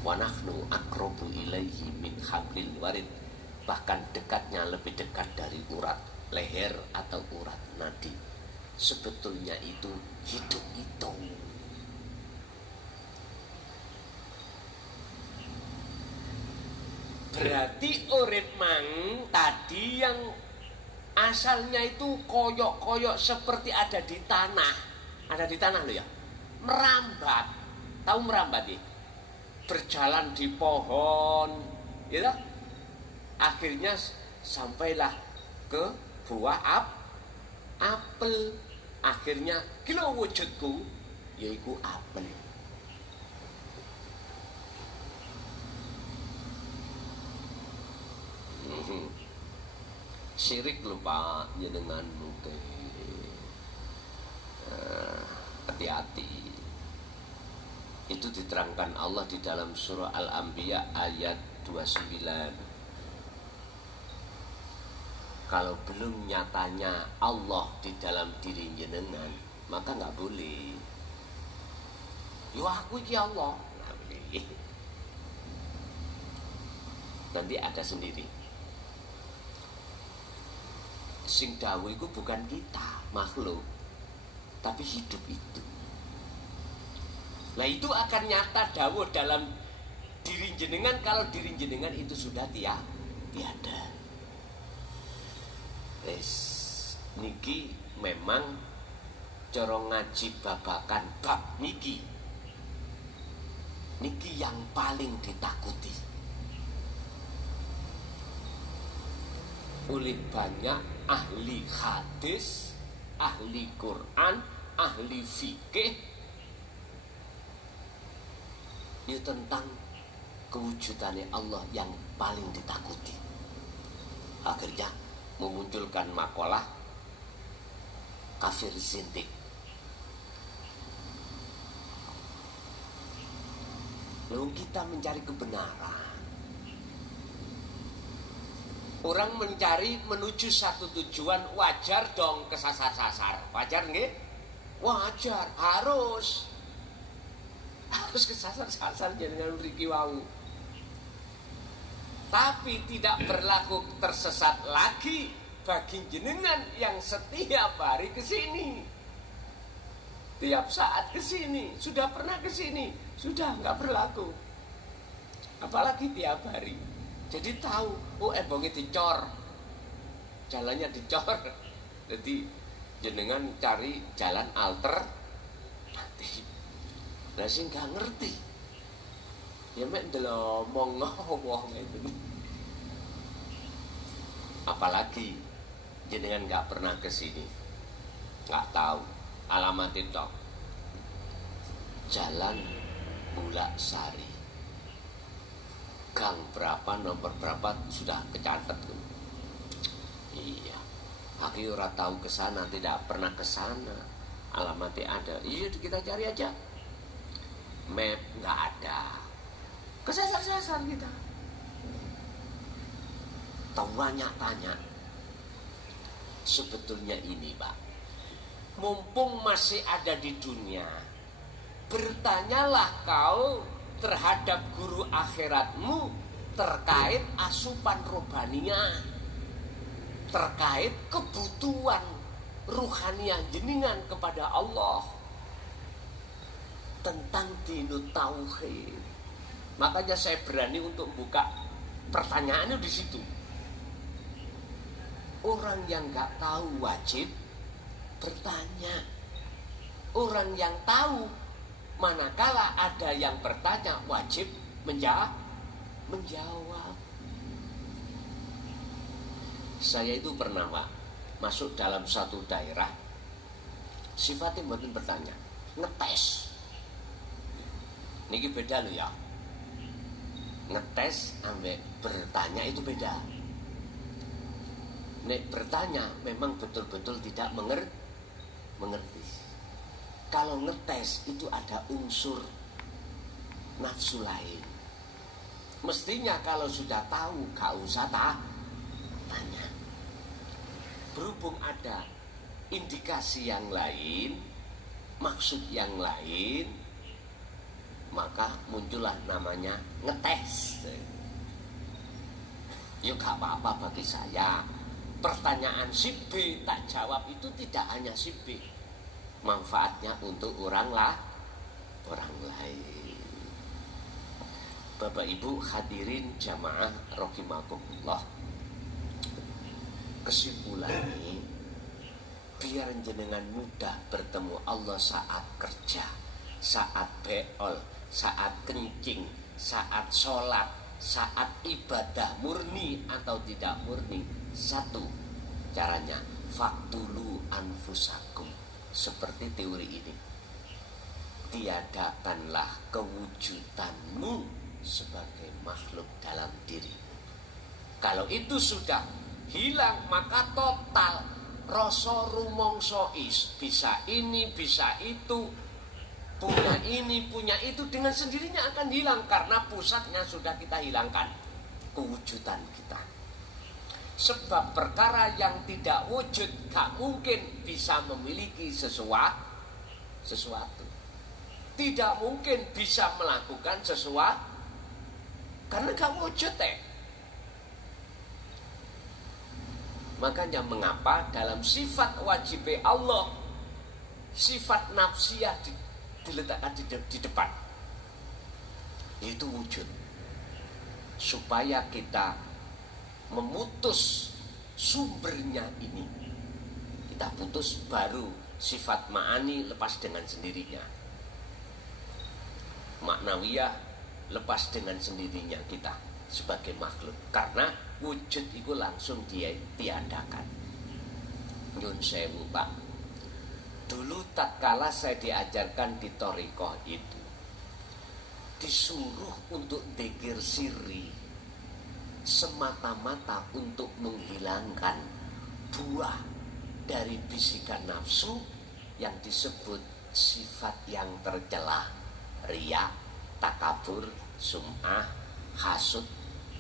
Wa nahnu aqrabu ilaihi min hablil warid. Bahkan dekatnya lebih dekat dari urat leher atau urat nadi. Sebetulnya itu hidup itu. Berarti urip mang tadi yang asalnya itu koyok-koyok seperti ada di tanah. Ada di tanah loh ya. Merambat. Tahu merambat ya? Berjalan di pohon, gitu. Akhirnya sampailah ke buah apel. Akhirnya kilo wujudku yaitu apel. Syirik lupa jenengan mungkin. Hati-hati. Itu diterangkan Allah di dalam surah Al-Anbiya ayat 29. Kalau belum nyatanya Allah di dalam diri jenengan, maka nggak boleh. Yo aku iki Allah. Nanti ada sendiri. Sing dawuh iku bukan kita, makhluk, tapi hidup itu. Nah itu akan nyata dawuh dalam diri jenengan kalau diri jenengan itu sudah tiada. Niki memang corong ngaji babakan bab niki yang paling ditakuti oleh banyak ahli hadis, ahli Quran, ahli fikih, ya tentang kewujudannya Allah yang paling ditakuti. Akhirnya memunculkan makalah kafir zindik. Lalu kita mencari kebenaran. Orang mencari menuju satu tujuan, wajar dong kesasar-sasar. Wajar nggih? Wajar, harus kesasar-sasar jenengan mriki wau. Tapi tidak berlaku tersesat lagi bagi jenengan yang setiap hari ke sini. Tiap saat ke sini, sudah pernah ke sini, sudah enggak berlaku. Apalagi tiap hari. Jadi tahu, ebonge dicor. Jalannya dicor. Jadi jenengan cari jalan alternatif. Lah sing gak ngerti. Ya mek ndelomong ngomong itu. Apalagi jenengan nggak pernah ke sini, nggak tahu alamat itu. Jalan Bulak Sari, gang berapa, nomor berapa sudah kecatat. Iya, aku ora tahu ke sana, tidak pernah ke sana. Alamatnya ada, iya kita cari aja. Map nggak ada. Kesasar-sasar kita. Tanya sebetulnya ini Pak, mumpung masih ada di dunia, bertanyalah kau terhadap guru akhiratmu terkait asupan rohaniah, terkait kebutuhan ruhaniah jenengan kepada Allah, tentang dinut tauhid. Makanya saya berani untuk buka pertanyaannya di situ. Orang yang nggak tahu wajib bertanya. Orang yang tahu, manakala ada yang bertanya, wajib menjawab. Saya itu pernah, Pak, masuk dalam satu daerah, sifatnya mboten bertanya, ngetes. Niki beda loh ya. Ngetes ambek bertanya itu beda. Nek bertanya memang betul-betul tidak mengerti. Kalau ngetes itu ada unsur nafsu lain. Mestinya kalau sudah tahu gak usah tanya. Berhubung ada indikasi yang lain, maksud yang lain, maka muncullah namanya ngetes. Ya gak apa-apa bagi saya. Pertanyaan si B tak jawab itu tidak hanya si B, manfaatnya untuk orang lain. Bapak Ibu hadirin jamaah rahimakumullah. Kesimpulannya, biar jenengan mudah bertemu Allah saat kerja, saat beol, saat kencing, saat sholat, saat ibadah murni atau tidak murni. Satu caranya, faktulu anfusakum. Seperti teori ini, tiadakanlah kewujudanmu sebagai makhluk dalam diri. Kalau itu sudah hilang, maka total rasa rumangsa bisa ini, bisa itu, punya ini, punya itu, dengan sendirinya akan hilang karena pusatnya sudah kita hilangkan, kewujudan kita. Sebab perkara yang tidak wujud gak mungkin bisa memiliki sesuatu. Tidak mungkin bisa melakukan sesuatu karena gak wujud Makanya mengapa dalam sifat wajib Allah, sifat nafsiyah diletakkan di depan, yaitu wujud, supaya kita memutus sumbernya ini. Kita putus, baru sifat ma'ani lepas dengan sendirinya, maknawiyah lepas dengan sendirinya kita sebagai makhluk, karena wujud itu langsung dia tiadakan. Nyun sewu Pak, dulu tatkala saya diajarkan di thariqah itu, disuruh untuk dzikir sirri semata-mata untuk menghilangkan buah dari bisikan nafsu yang disebut sifat yang tercela, riya, takabur, sum'ah, hasud.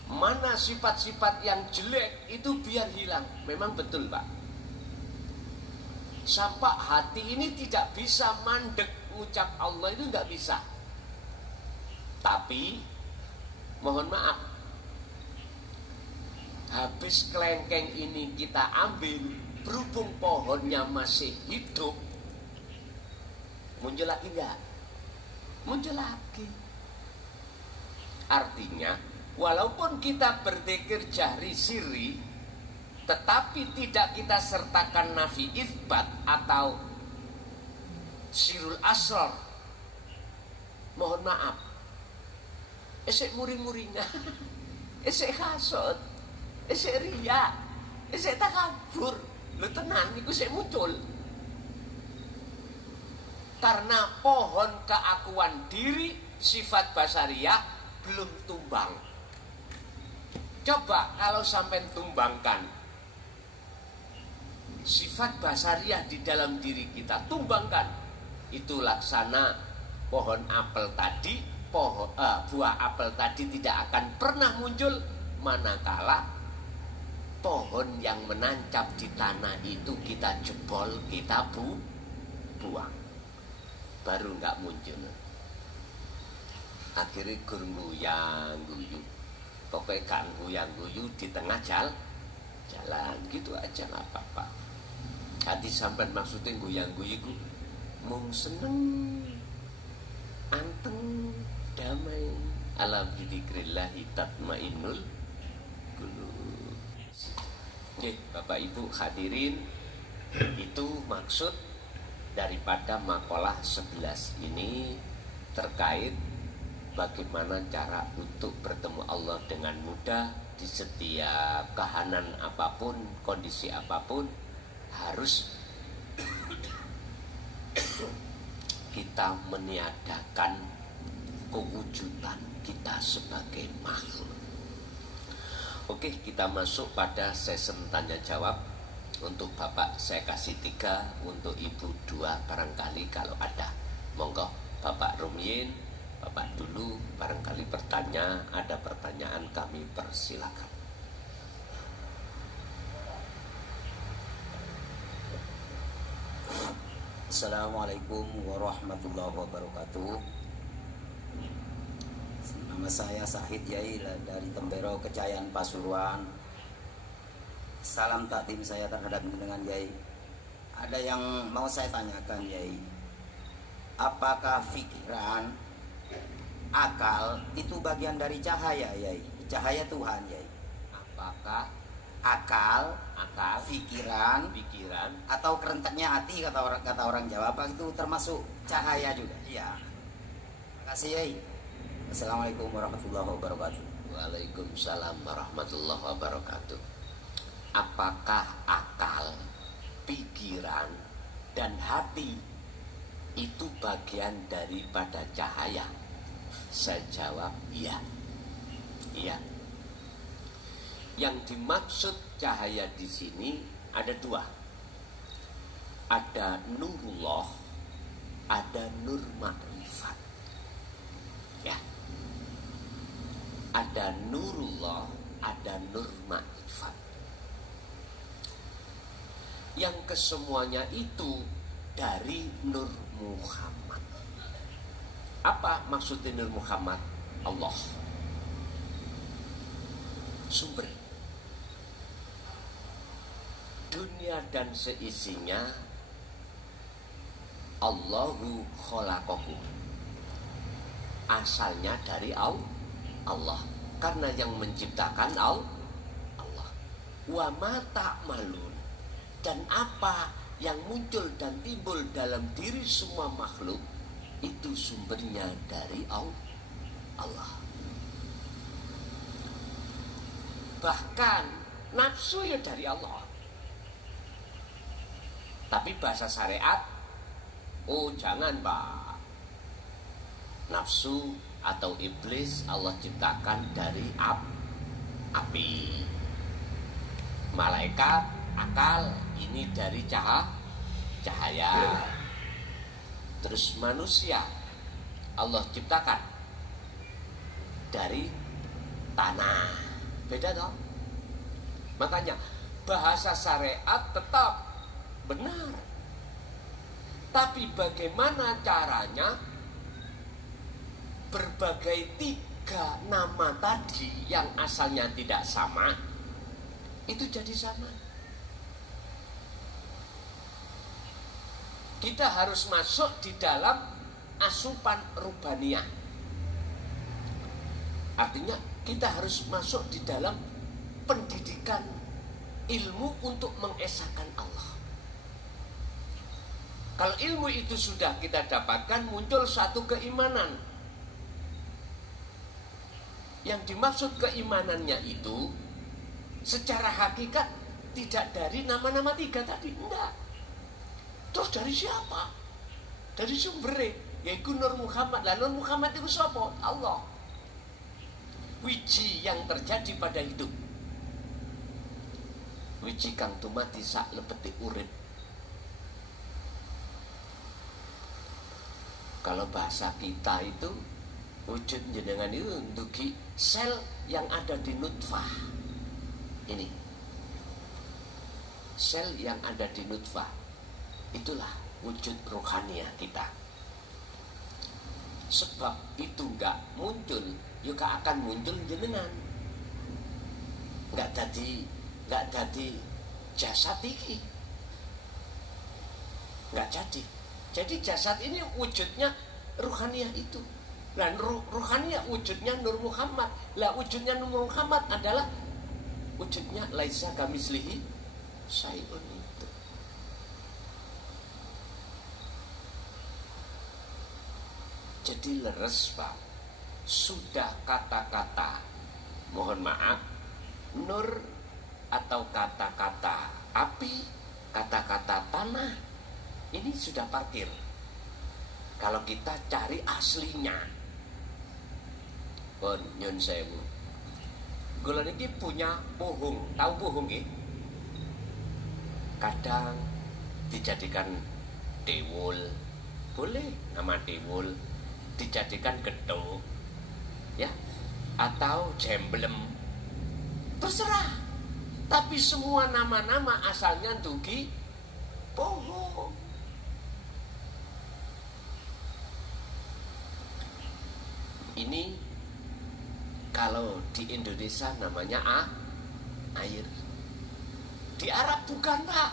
Mana sifat-sifat yang jelek itu biar hilang. Memang betul Pak, sampai hati ini tidak bisa mandek ucap Allah itu nggak bisa. Tapi mohon maaf, habis kelengkeng ini kita ambil, berhubung pohonnya masih hidup, muncul lagi enggak? Muncul lagi. Artinya walaupun kita berzikir jahri sirri, tetapi tidak kita sertakan nafi itsbat atau sirul asrar, mohon maaf, esek muring-muringa, esek hasud, esek riya, esek takabur, lu tenan iku sik muncul. Karena pohon keakuan diri, sifat basariyah belum tumbang. Coba kalau sampai tumbangkan sifat basariyah di dalam diri kita, tumbangkan, itu laksana pohon apel tadi, buah apel tadi tidak akan pernah muncul manakala pohon yang menancap di tanah itu kita jebol, kita buang, baru nggak muncul. Akhirnya guyang guyu, pokoknya gak guyang guyu di tengah jalan gitu aja, nggak apa-apa. Hati sampai maksudnya guyang guyu mung seneng, anteng, damai, Ala bidzikrillahi tatmainnul qulub. Oke, Bapak Ibu hadirin, itu maksud daripada makalah 11 ini terkait bagaimana cara untuk bertemu Allah dengan mudah di setiap kahanan apapun, kondisi apapun. Harus kita meniadakan kewujudan kita sebagai makhluk. Oke, kita masuk pada sesi tanya jawab. Untuk Bapak saya kasih 3, untuk Ibu 2 barangkali kalau ada. Monggo Bapak Rumyin, Bapak dulu barangkali bertanya, ada pertanyaan kami persilakan. Assalamualaikum warahmatullahi wabarakatuh. Nama saya Sahid Yai dari Tembero, Kecayan, Pasuruan. Salam takdim saya terhadap dengan Yai. Ada yang mau saya tanyakan Yai. Apakah pikiran, akal itu bagian dari cahaya Yai? Cahaya Tuhan Yai. Apakah Akal, pikiran atau kerentaknya hati kata orang Jawa, apa itu termasuk cahaya juga? Iya. Terima kasih Yai. Assalamualaikum warahmatullahi wabarakatuh. Waalaikumsalam warahmatullahi wabarakatuh. Apakah akal, pikiran, dan hati itu bagian daripada cahaya? Saya jawab iya. Iya. Yang dimaksud cahaya di sini ada 2. Ada nurullah, ada nur makrifat. Ya. Ada nurullah, ada nur makrifat. Yang kesemuanya itu dari Nur Muhammad. Apa maksudnya Nur Muhammad? Allah, sumber dunia dan seisinya. Allahu khalaqakum, asalnya dari Allah, karena yang menciptakan Allah. Wa ma ta'malun, dan apa yang muncul dan timbul dalam diri semua makhluk itu sumbernya dari Allah. Bahkan nafsu ya dari Allah. Tapi bahasa syariat, oh jangan Pak, nafsu atau iblis Allah ciptakan dari api. Malaikat, akal, ini dari cahaya. Terus manusia Allah ciptakan dari tanah. Beda dong. Makanya bahasa syariat tetap benar, tapi bagaimana caranya berbagai 3 nama tadi yang asalnya tidak sama itu jadi sama. Kita harus masuk di dalam asupan rubaniyah. Artinya kita harus masuk di dalam pendidikan ilmu untuk mengesahkan Allah. Kalau ilmu itu sudah kita dapatkan, muncul satu keimanan. Yang dimaksud keimanannya itu secara hakikat tidak dari nama-nama 3 tadi, enggak. Terus dari siapa? Dari sumbernya, yaitu Nur Muhammad. Lah Nur Muhammad itu siapa? Allah. Wiji yang terjadi pada hidup. Wiji kang tumati sak lepeti urip. Kalau bahasa kita itu wujud jenengan itu dugi sel yang ada di nutfah. Ini sel yang ada di nutfah, itulah wujud rohania kita. Sebab itu enggak muncul, juga akan muncul jenengan. Enggak jadi jasad ini. Enggak jadi. Jadi jasad ini wujudnya ruhaniah itu. Lah ruhani wujudnya Nur Muhammad. Lah wujudnya Nur Muhammad adalah wujudnya laisa kamislihi syai'un itu. Jadi leres Pak. Sudah kata-kata, mohon maaf, nur atau kata-kata api, kata-kata tanah, ini sudah parkir. Kalau kita cari aslinya. Pun nyun sewu. Kula niki punya pohong, tahu pohong nggih? Kadang dijadikan dewul, boleh nama dewul, dijadikan gedhog, ya, atau jemblem, terserah. Tapi semua nama-nama asalnya dugi pohong. Ini kalau di Indonesia namanya air. Di Arab bukan Pak,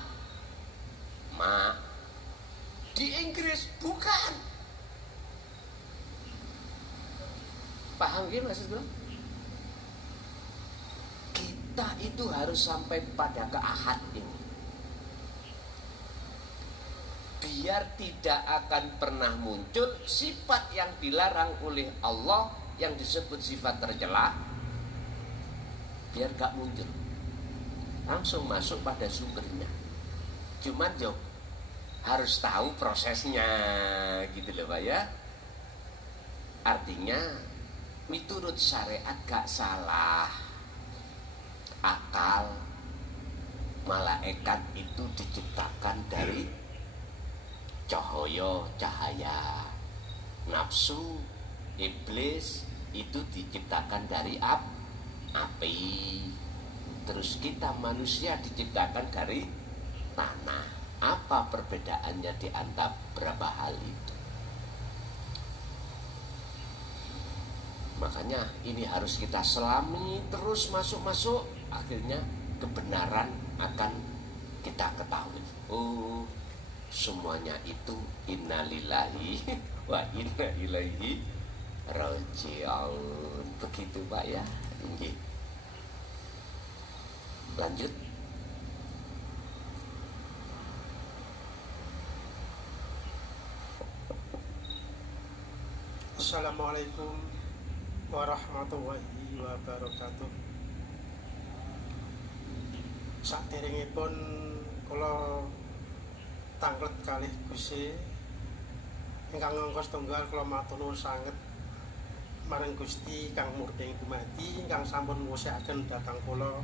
ma. Di Inggris bukan. Paham gak maksud gue? Kita itu harus sampai pada keahad ini, biar tidak akan pernah muncul sifat yang dilarang oleh Allah yang disebut sifat tercela, biar gak muncul, langsung masuk pada sumbernya. Cuman Jok harus tahu prosesnya gitu loh Pak ya. Artinya miturut syariat gak salah. Akal malaikat itu diciptakan dari cahaya. Nafsu iblis itu diciptakan dari api. Terus kita manusia diciptakan dari tanah. Apa perbedaannya di antara berapa hal itu? Makanya ini harus kita selami terus masuk-masuk. Akhirnya kebenaran akan kita ketahui. Oh, semuanya itu innalillahi wa inna ilaihi raji'un. Begitu Pak ya. Nggih. Lanjut. Assalamualaikum warahmatullahi wabarakatuh. Saderengipun kula tanglet kalih Gusti ingkang ngongkos tunggal, kula matur nuwun sanget marang Gusti kang murning dumadi ingkang sampun ngusikaken dhateng kula.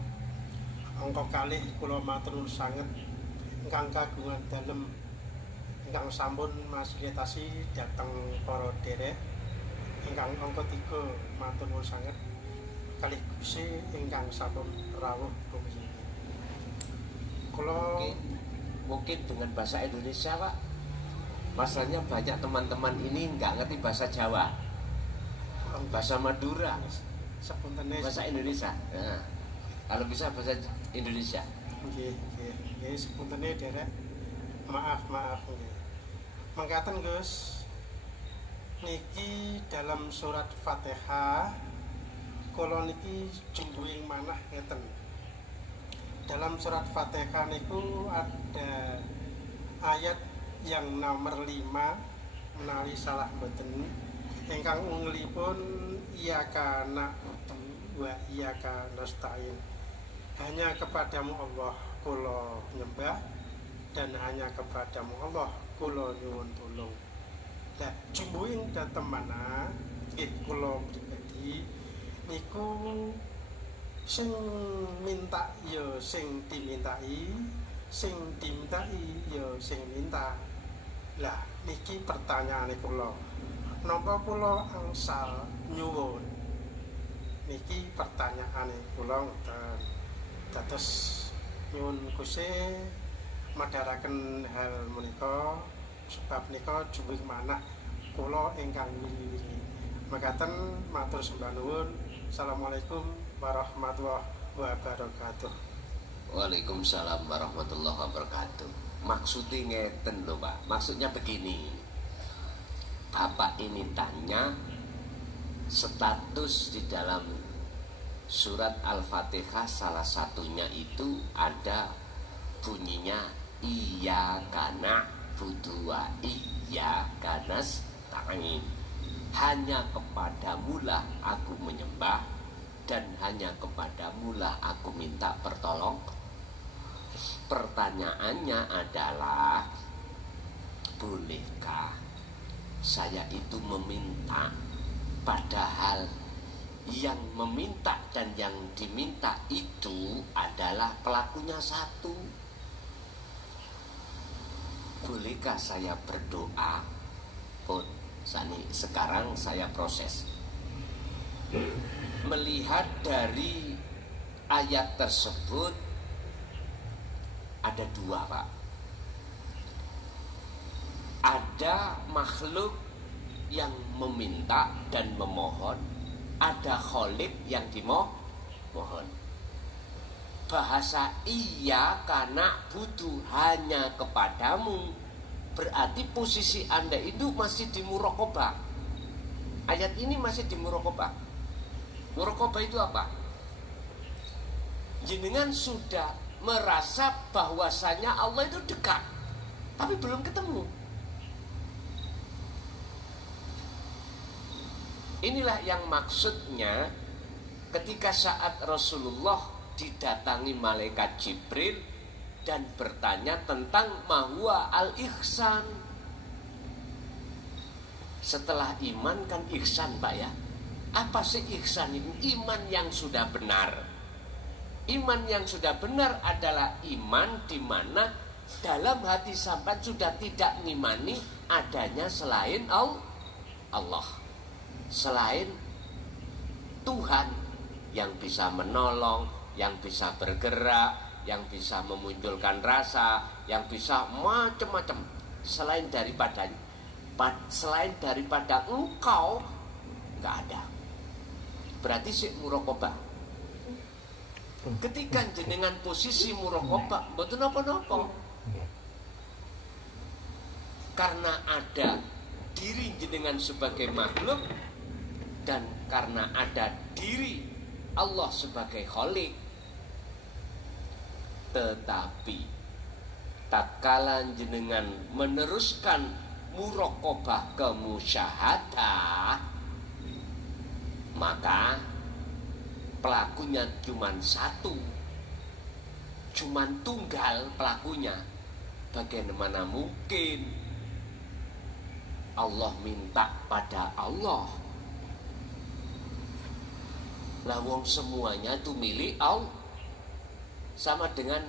Angka kalih kula matur nuwun sanget ingkang kagungan dalem ingkang sampun masilitasi dhateng para derek. Ingkang angka 3 matur nuwun sanget kalih Gusti ingkang sampun rawuh rumiyin. Kula mungkin dengan bahasa Indonesia Pak. Masalahnya banyak teman-teman ini nggak ngerti bahasa Jawa, bahasa Madura, bahasa Indonesia. Nah, kalau bisa bahasa Indonesia. Nggih, sepuntene derek. Maaf nggih. Mangkaten Gus. Niki dalam surat Fatihah kula niki jumbuhing manah ngeten. Dalam surat Fatihah niku ada ayat yang nomor 5 menawi salah mboten ingkang unglipun iyyaka na'budu wa iyyaka nasta'in. Hanya kepadamu Allah kula nyembah dan hanya kepadamu Allah kula nyuwun tulung. Lah jumbuhing dhateng mana nggih kula pribadi niku sing minta ya sing dimintai, sing dimintai ya sing minta. Lah niki pertanyaane kula, napa kula angsal nyuwun? Niki pertanyaane kula ngoten. Dados nyuwun Gusti madharaken hal menika sebab nika jumbuhing manah kula ingkang wingi-wingi. Mekaten matur sembah nuwun. Assalamualaikum warahmatullahi wabarakatuh. Waalaikumsalam warahmatullahi wabarakatuh. Maksudnya ngeten loh Pak. Maksudnya begini. Bapak ini tanya status di dalam surat Al-Fatihah salah satunya itu ada bunyinya iyyaka na'budu wa iyyaka nasta'in. Hanya kepadamulah aku menyembah dan hanya kepadamulah aku minta pertolongan. Pertanyaannya adalah, bolehkah saya itu meminta, padahal yang meminta dan yang diminta itu adalah pelakunya satu? Bolehkah saya berdoa? Pun sekarang saya proses melihat dari ayat tersebut. Ada dua, Pak. Ada makhluk yang meminta dan memohon, ada Khalik yang dimohon. Bahasa iyyaka na'budu, hanya kepadamu, berarti posisi Anda itu masih di muraqabah. Ayat ini masih di muraqabah. Muraqabah itu apa? Jenengan sudah merasa bahwasanya Allah itu dekat, tapi belum ketemu. Inilah yang maksudnya ketika saat Rasulullah didatangi malaikat Jibril dan bertanya tentang mahwa al-ihsan. Setelah iman kan ihsan, Pak ya. Apa sih ihsan itu? Iman yang sudah benar. Iman yang sudah benar adalah iman di mana dalam hati sampai sudah tidak ngimani adanya selain Allah, selain Tuhan yang bisa menolong, yang bisa bergerak, yang bisa memunculkan rasa, yang bisa macam-macam selain daripada engkau nggak ada. Berarti si muraqabah. Ketika jenengan posisi muraqabah, mboten napa-napa. Karena ada diri jenengan sebagai makhluk dan karena ada diri Allah sebagai Khalik. Tetapi tatkala jenengan meneruskan muraqabah ke musyahadah, maka pelakunya cuma satu, cuma tunggal pelakunya. Bagaimana mungkin Allah minta pada Allah? Lah wong semuanya itu milik Allah. Sama dengan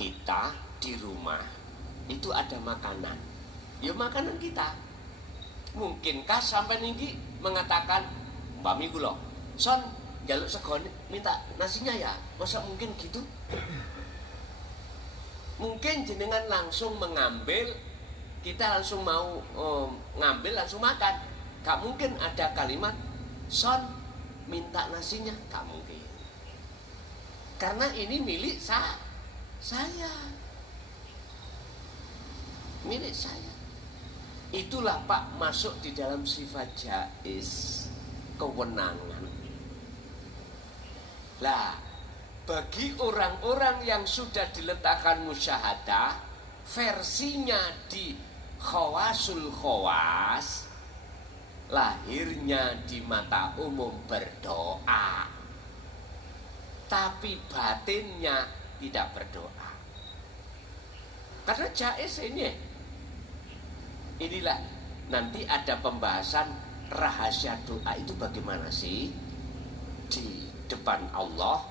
kita di rumah itu ada makanan, ya makanan kita. Mungkinkah sampai niki mengatakan Mbak Migulo, son jaluk segon minta nasinya ya? Masa mungkin gitu? Mungkin jenengan langsung mengambil, kita langsung mau ngambil langsung makan. Gak mungkin ada kalimat son minta nasinya, gak mungkin. Karena ini milik saya, milik saya. Itulah Pak masuk di dalam sifat jaiz, kewenangan. Lah, bagi orang-orang yang sudah diletakkan musyahadah, versinya di khawasul khawas, lahirnya di mata umum berdoa, tapi batinnya tidak berdoa. Karena jaiz ini. Inilah nanti ada pembahasan rahasia doa itu bagaimana sih di depan Allah,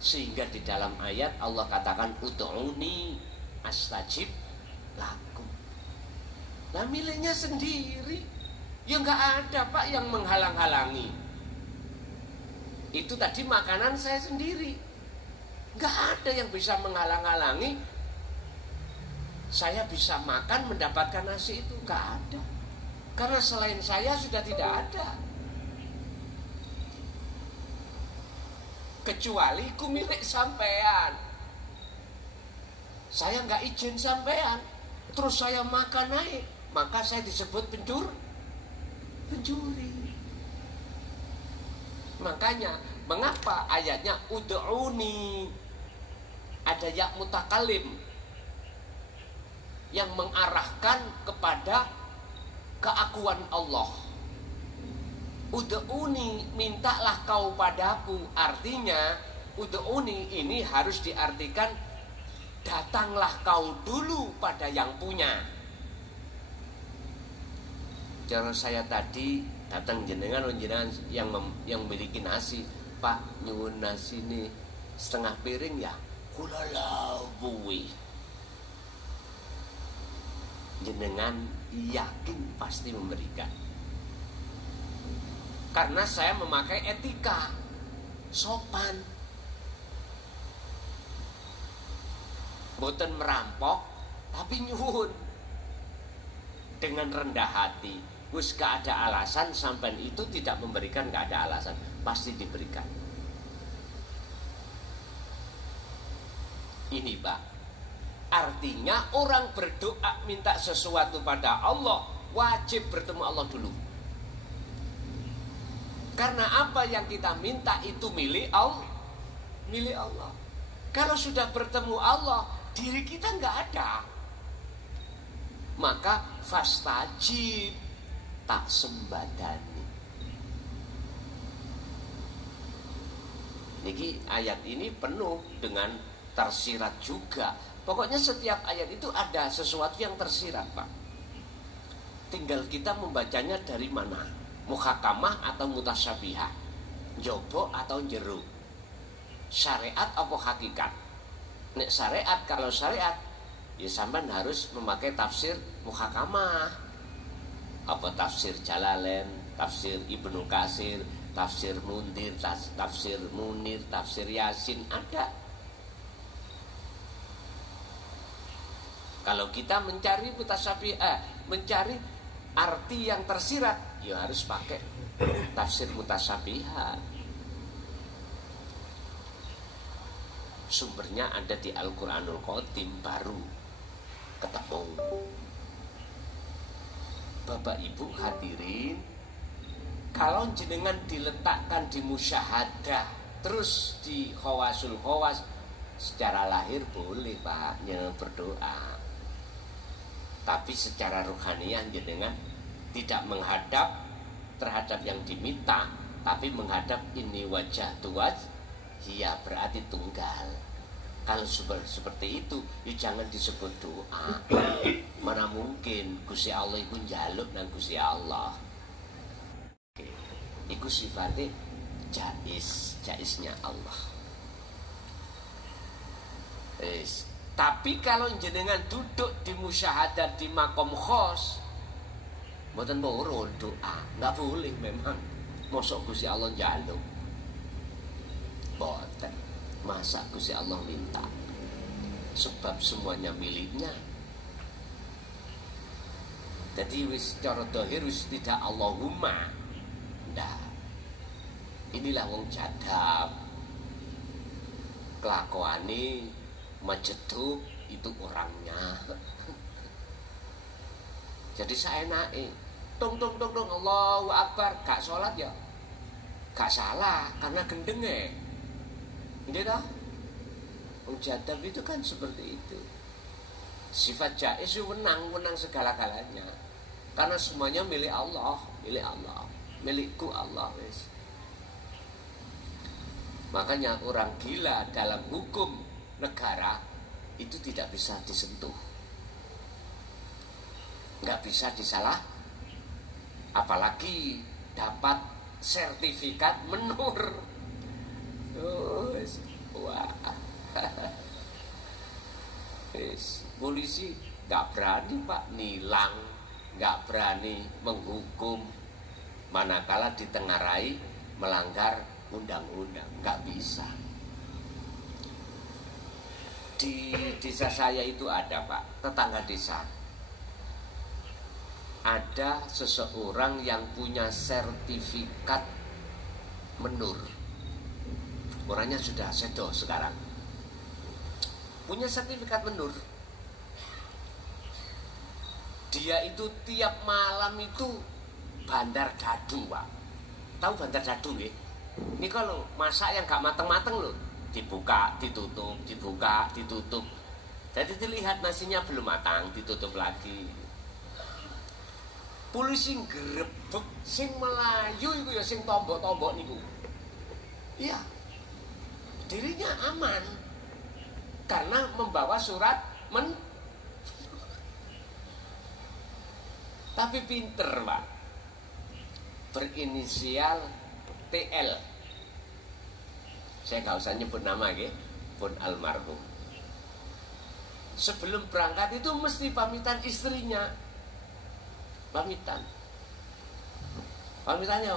sehingga di dalam ayat Allah katakan ud'uni astajib lakum. Lah miliknya sendiri, ya nggak ada Pak yang menghalang-halangi. Itu tadi makanan saya sendiri, nggak ada yang bisa menghalang-halangi. Saya bisa makan mendapatkan nasi itu, nggak ada. Karena selain saya sudah tidak ada. Kecuali ku milik sampean. Saya nggak izin sampean, terus saya makan naik, maka saya disebut pencuri. pencuri. Makanya mengapa ayatnya ud'uni, ada ya mutakalim yang mengarahkan kepada keakuan Allah. Ud'uni, mintalah kau padaku. Artinya ud'uni ini harus diartikan datanglah kau dulu pada yang punya. Cara saya tadi datang jenengan yang memiliki nasi, Pak nyuwun nasi ini setengah piring ya, kula lawuhi. Jenengan yakin pasti memberikan, karena saya memakai etika sopan, boten merampok tapi nyuwun dengan rendah hati. Wis gak ada alasan sampean itu tidak memberikan, gak ada alasan, pasti diberikan. Ini Pak, artinya orang berdoa minta sesuatu pada Allah wajib bertemu Allah dulu. Karena apa yang kita minta itu milik Allah, milik Allah. Kalau sudah bertemu Allah, diri kita nggak ada, maka fastajib, tak sembadani. Niki ayat ini penuh dengan tersirat juga. Pokoknya setiap ayat itu ada sesuatu yang tersirat, Pak. Tinggal kita membacanya dari mana, muhakamah atau mutasyabihah, jobo atau jero, syariat atau hakikat. Nek syariat, kalau syariat ya sampean harus memakai tafsir muhakamah. Apa tafsir Jalalain, tafsir Ibnu Katsir, tafsir Mundir, tafsir Munir, tafsir Yasin, ada. Kalau kita mencari mencari arti yang tersirat, ya harus pakai tafsir mutasyabihat. Sumbernya ada di Al-Quranul Qadim, baru ketemu. Bapak Ibu hadirin, kalau jenengan diletakkan di musyahadah terus di khawasul khawas, secara lahir boleh Pak berdoa, tapi secara ruhaniyah jenengan tidak menghadap terhadap yang diminta, tapi menghadap ini wajah tuaj, ya berarti tunggal. Kalau seperti itu, ya jangan disebut doa. Mana mungkin Gusti Allah itu njaluk nang Gusti Allah. Oke. Iku sifatnya jaiznya Allah. Tapi kalau jenengan duduk di musyahadat di makom khos, mboten boleh doa, nggak boleh memang. Mosok Gusti Allah njaluk. Boten. Masa Gusti Allah minta? Sebab semuanya miliknya. Jadi wis cara dohir wis tidak Allahumma. Nah, inilah wong jadab. Kelakuane majeduk itu orangnya. Jadi saya naik, tung Allahu Akbar, gak sholat ya, gak salah karena gendenge. Gitu, jadab itu kan seperti itu. Sifat jaiz itu menang segala-galanya. Karena semuanya milik Allah, milikku Allah. Wis. Makanya orang gila dalam hukum negara itu tidak bisa disentuh, nggak bisa disalah, apalagi dapat sertifikat menur. Wah, polisi nggak berani Pak nilang, nggak berani menghukum, manakala ditengarai melanggar undang-undang, nggak bisa. Di desa saya itu ada Pak, tetangga desa, ada seseorang yang punya sertifikat menur. Orangnya sudah sedo sekarang, punya sertifikat menur. Dia itu tiap malam itu bandar dadu, Pak. Tahu bandar dadu nggih? Ini kalau masak yang gak mateng-mateng loh, dibuka, ditutup, dibuka, ditutup. Jadi dilihat nasinya belum matang, ditutup lagi. Polisi ngrebek sing Melayu iku ya sing tombok-tombok niku. Iya. Dirinya aman. Karena membawa surat tapi pinter, Pak. Berinisial TL. Saya nggak usah nyebut nama, pun almarhum. Sebelum berangkat itu mesti pamitan istrinya. Pamitannya,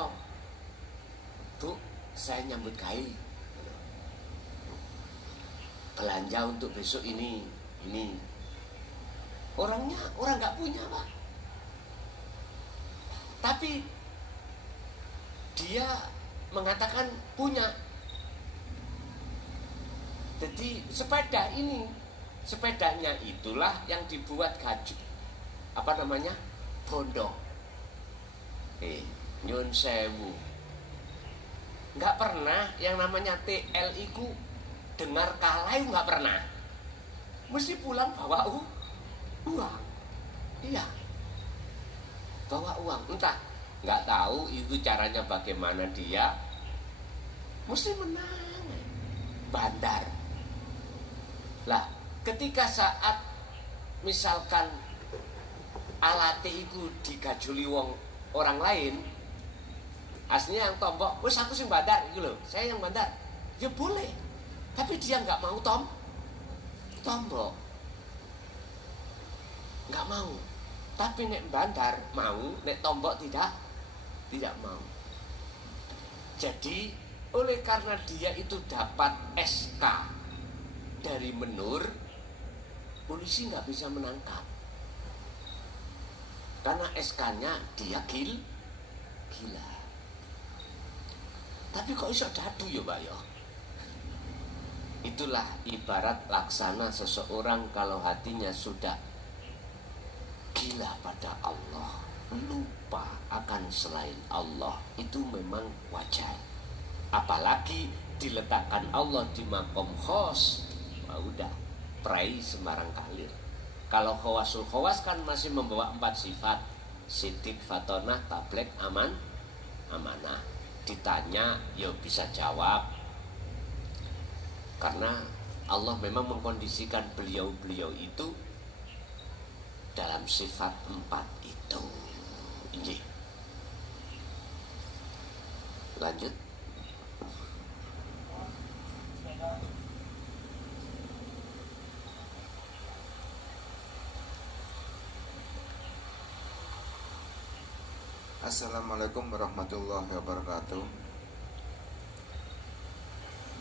Bu, saya nyambut gawe. Belanja untuk besok ini. Orang nggak punya, Pak. Tapi dia mengatakan punya. Jadi sepedanya itulah yang dibuat bondo. Nyun sewu. Nggak pernah yang namanya TL itu dengar kalah, nggak pernah. Mesti pulang bawa uang. Iya. Bawa uang. Entah, nggak tahu itu caranya bagaimana dia. Mesti menang. Bandar. Lah, ketika saat misalkan alate itu digajuli orang lain, aslinya yang tombok, wes aku sing bandar gitu loh, saya yang bandar, ya boleh, tapi dia nggak mau tombok, nggak mau, tapi nek bandar mau, nek tombok tidak mau. Jadi oleh karena dia itu dapat SK dari menur, polisi nggak bisa menangkap. Karena SK-nya dia gila. Tapi kok iso dadu ya, Pak ya? Itulah ibarat laksana seseorang kalau hatinya sudah gila pada Allah, lupa akan selain Allah, itu memang wajar. Apalagi diletakkan Allah di makom khos, udah prai sembarang kalir. Kalau khawasul khawas kan masih membawa 4 sifat: sidik, fatonah, tablek, amanah. Ditanya ya bisa jawab, karena Allah memang mengkondisikan beliau-beliau itu dalam sifat 4 itu. Ini lanjut. Assalamualaikum warahmatullahi wabarakatuh.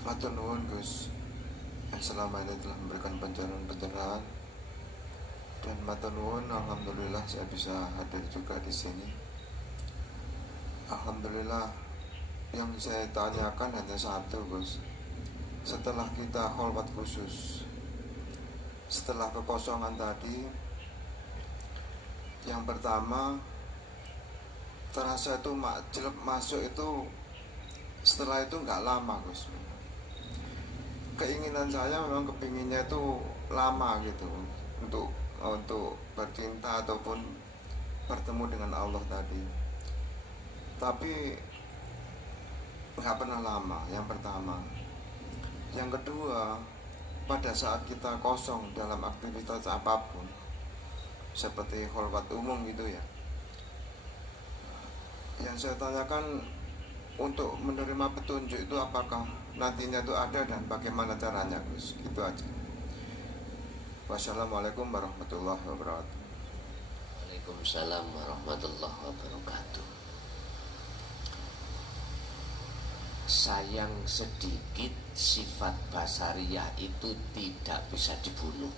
Matur nuwun Gus yang selama ini telah memberikan pencerahan. Dan matur nuwun, alhamdulillah saya bisa hadir juga di sini. Alhamdulillah, yang saya tanyakan hanya satu, Gus. Setelah kita kholwat khusus, setelah kekosongan tadi, yang pertama terasa itu jelek masuk itu, setelah itu nggak lama, Gus. Keinginan saya memang kepinginnya itu lama gitu, untuk bercinta ataupun bertemu dengan Allah tadi. Tapi nggak pernah lama, yang pertama. Yang kedua, pada saat kita kosong dalam aktivitas apapun, seperti kholwat umum gitu ya, yang saya tanyakan, untuk menerima petunjuk itu apakah nantinya itu ada dan bagaimana caranya, Gus? Gitu aja. Wassalamualaikum warahmatullahi wabarakatuh. Waalaikumsalam warahmatullahi wabarakatuh. Sayang sedikit, sifat basariyah itu tidak bisa dibunuh,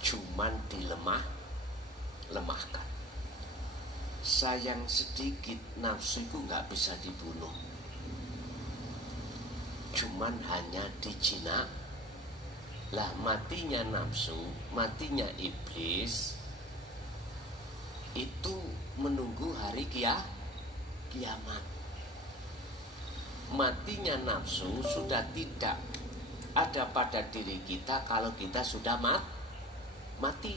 cuman lemahkan. Sayang sedikit, nafsu itu nggak bisa dibunuh, cuman hanya dijina. Lah matinya nafsu, matinya iblis itu menunggu hari kiamat. Matinya nafsu sudah tidak ada pada diri kita kalau kita sudah mati.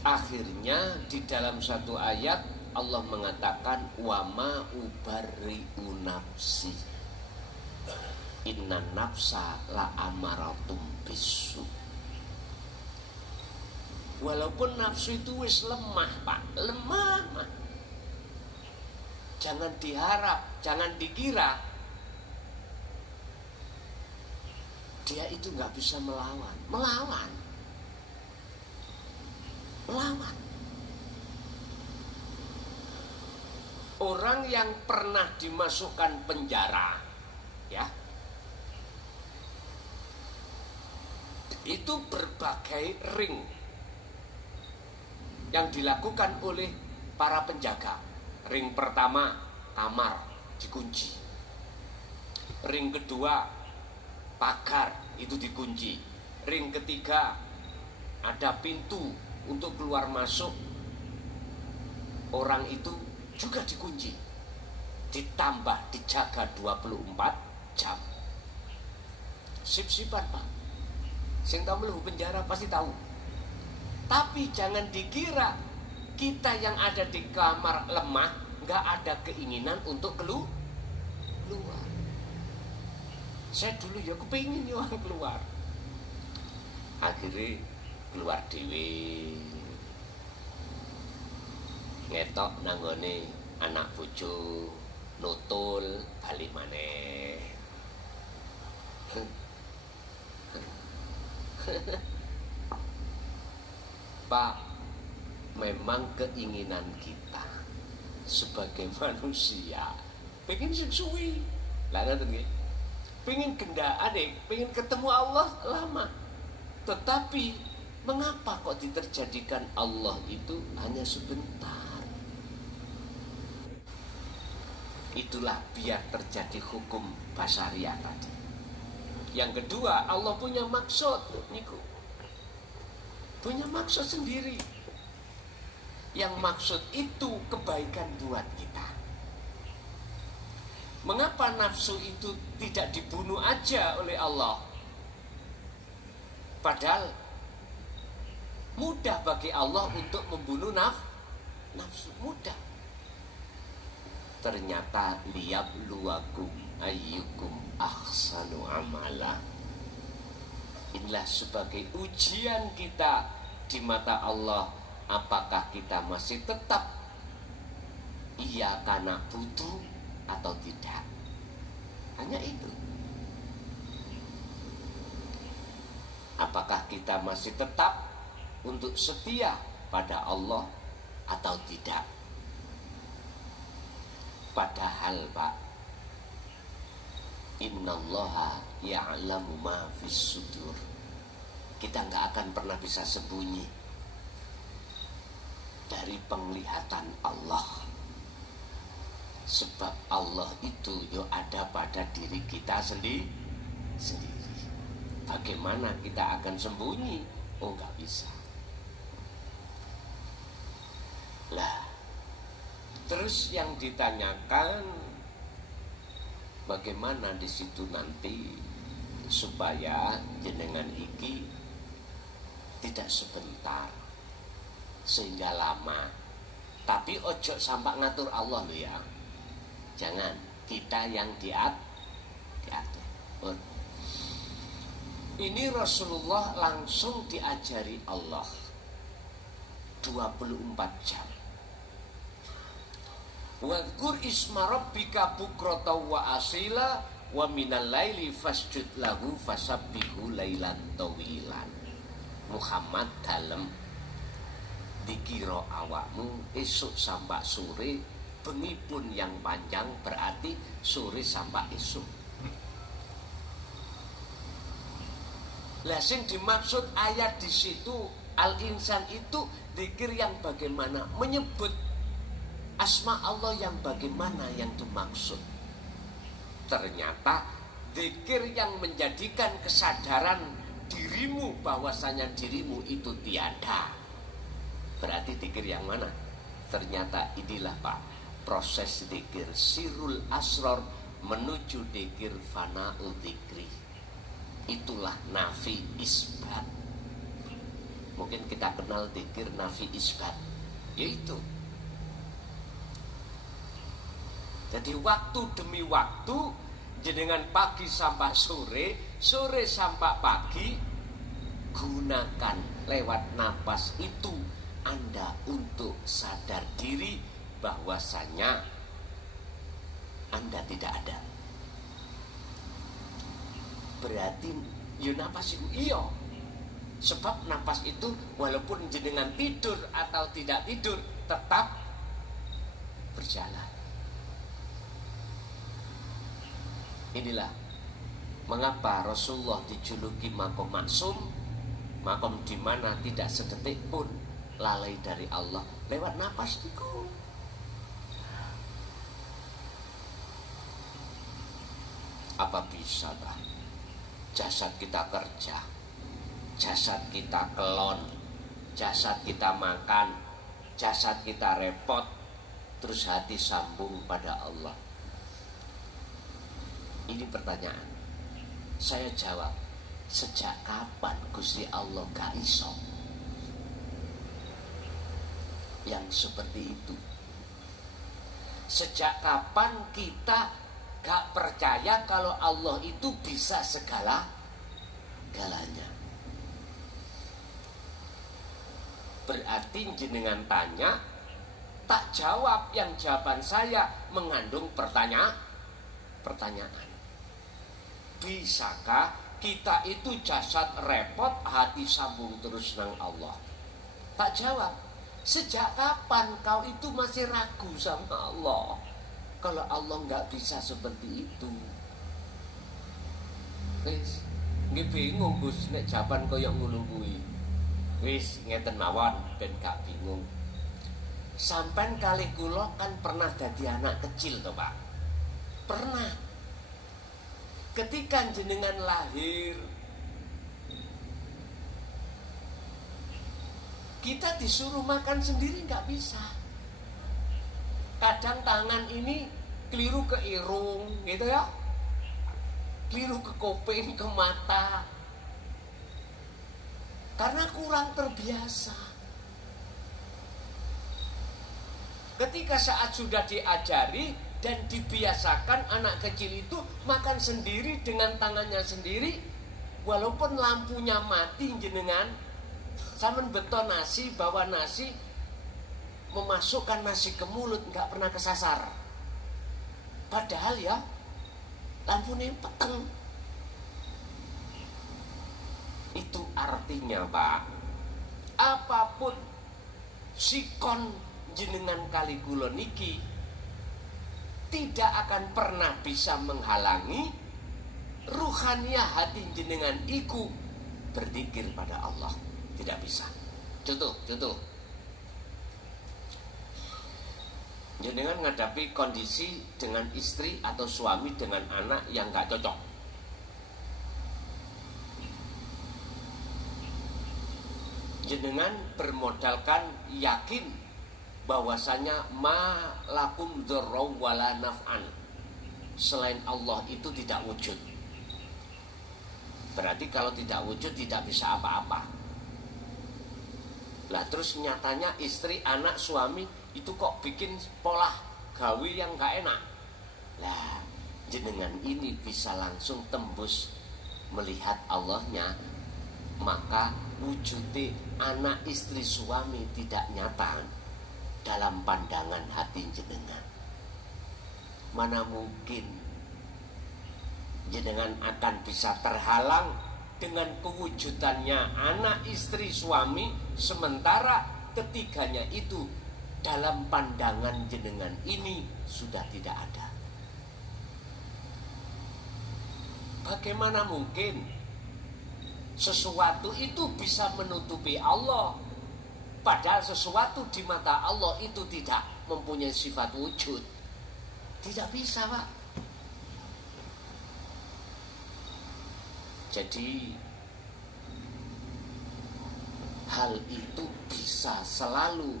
Akhirnya di dalam satu ayat Allah mengatakan wama ubarri'u nafsi inna nafsa la amaratum bisu. Walaupun nafsu itu wis lemah, Pak, lemah. Jangan diharap, jangan dikira dia itu nggak bisa melawan. Orang yang pernah dimasukkan penjara, ya, itu berbagai ring yang dilakukan oleh para penjaga. Ring pertama, kamar dikunci. Ring kedua, pagar itu dikunci. Ring ketiga, ada pintu untuk keluar masuk. Orang itu juga dikunci. Ditambah dijaga 24 jam. Sip-sipan, Pak. Sing tahu mlebu penjara pasti tahu. Tapi jangan dikira kita yang ada di kamar lemah, nggak ada keinginan untuk keluar. Saya dulu ya kepingin ya keluar. Akhirnya keluar dewe. Ngetok nanggone anak bojo, nutul balik maneh. Pak, memang keinginan kita sebagai manusia pengen suwi, lah ngoten nggih. Pengen gendaan, pengen ketemu Allah lama. Tetapi mengapa kok diterjadikan Allah itu hanya sebentar? Itulah biar terjadi hukum basariah tadi. Yang kedua, Allah punya maksud niku. Punya maksud sendiri. Yang maksud itu kebaikan buat kita. Mengapa nafsu itu tidak dibunuh aja oleh Allah? Padahal mudah bagi Allah untuk membunuh nafsu, mudah. Ternyata liyabluwakum ayyukum ahsanu amala. Inilah sebagai ujian kita di mata Allah, apakah kita masih tetap iya karena butuh atau tidak. Hanya itu. Apakah kita masih tetap untuk setia pada Allah atau tidak. Padahal Pak, innallaha ya'lamu ma fis sudur. Kita nggak akan pernah bisa sembunyi dari penglihatan Allah. Sebab Allah itu yo ada pada diri kita sendiri. Bagaimana kita akan sembunyi? Oh, nggak bisa. Lah, terus yang ditanyakan, bagaimana di situ nanti supaya jenengan iki tidak sebentar sehingga lama. Tapi ojo sampai ngatur Allah lo ya. Jangan, kita yang diatur. Ini Rasulullah langsung diajari Allah 24 jam. Wadhkur isma rabbika bukrata wa asila wa minal laili fasjud lahu fasabbihu lailan tawilan. Muhammad dalem dikira awakmu esuk sampai sore, bengi pun yang panjang berarti sore sampai esuk. Lah sing dimaksud ayat di situ al-insan itu zikir yang bagaimana, menyebut asma Allah yang bagaimana yang dimaksud. Ternyata Zikir yang menjadikan kesadaran dirimu bahwasanya dirimu itu tiada. Berarti zikir yang mana? Ternyata inilah Pak, proses zikir sirul asror menuju zikir fana'ul zikri. Itulah nafi isbat. Mungkin kita kenal zikir nafi isbat, yaitu jadi waktu demi waktu, jenengan pagi sampai sore, sore sampai pagi, gunakan lewat napas itu Anda untuk sadar diri bahwasanya Anda tidak ada. Berarti ya napas itu iya. Sebab napas itu walaupun jenengan tidur atau tidak tidur tetap berjalan. Inilah mengapa Rasulullah dijuluki makom maksum, makom di mana tidak sedetik pun lalai dari Allah lewat napas itu. Apa bisa kan? Jasad kita kerja, jasad kita kelon, jasad kita makan, jasad kita repot, terus hati sambung pada Allah. Ini pertanyaan. Saya jawab, sejak kapan Gusti Allah gak iso? Yang seperti itu. Sejak kapan kita gak percaya kalau Allah itu bisa segala-galanya? Berarti jenengan tanya, tak jawab, yang jawaban saya mengandung pertanyaan. Bisakah kita itu jasad repot, hati sambung terus nang Allah? Tak jawab. Sejak kapan kau itu masih ragu sama Allah? Kalau Allah nggak bisa seperti itu, wis, nggih bingung Gus nek jawaban koyo ngono kuwi. Wis ngeten mawon ben gak bingung. Sampean kali kula kan pernah dadi anak kecil to, Pak? Pernah. Ketika jenengan lahir, kita disuruh makan sendiri nggak bisa. Kadang tangan ini keliru ke irung, gitu ya, keliru ke kuping, ke mata, karena kurang terbiasa. Ketika saat sudah diajari dan dibiasakan anak kecil itu makan sendiri dengan tangannya sendiri, walaupun lampunya mati jenengan, sampean beton nasi, bawa nasi, memasukkan nasi ke mulut nggak pernah kesasar. Padahal ya lampunya peteng. Itu artinya Pak, apapun sikon jenengan kali kula niki tidak akan pernah bisa menghalangi ruhaniah hati jenengan iku berzikir pada Allah. Tidak bisa. Contoh. Jenengan menghadapi kondisi dengan istri atau suami dengan anak yang gak cocok. Jenengan bermodalkan yakin bahwasanya ma lakum dzarra wala naf'an, selain Allah itu tidak wujud. Berarti kalau tidak wujud tidak bisa apa-apa. Lah terus nyatanya istri, anak, suami itu kok bikin pola gawe yang gak enak. Lah jenengan ini bisa langsung tembus melihat Allahnya, maka wujudnya anak, istri, suami tidak nyata dalam pandangan hati jenengan. Mana mungkin jenengan akan bisa terhalang dengan kewujudannya anak, istri, suami, sementara ketiganya itu dalam pandangan jenengan ini sudah tidak ada. Bagaimana mungkin sesuatu itu bisa menutupi Allah, padahal sesuatu di mata Allah itu tidak mempunyai sifat wujud? Tidak bisa, Pak. Jadi hal itu bisa selalu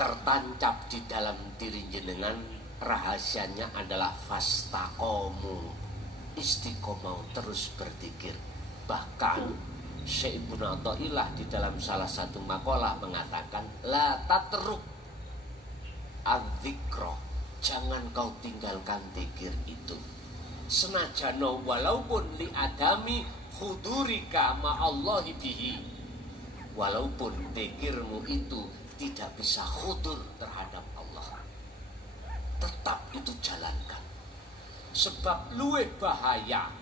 tertancap di dalam diri jenengan. Rahasianya adalah fastaqomu, istiqomah, terus berzikir. Bahkan Syekh Ibnu Athaillah di dalam salah satu makalah mengatakan la tatruk adzikra, jangan kau tinggalkan zikir itu. Senajano walaupun li adami hudurika ma'allahi bihi, walaupun zikirmu itu tidak bisa hudur terhadap Allah, tetap itu jalankan. Sebab luwih bahaya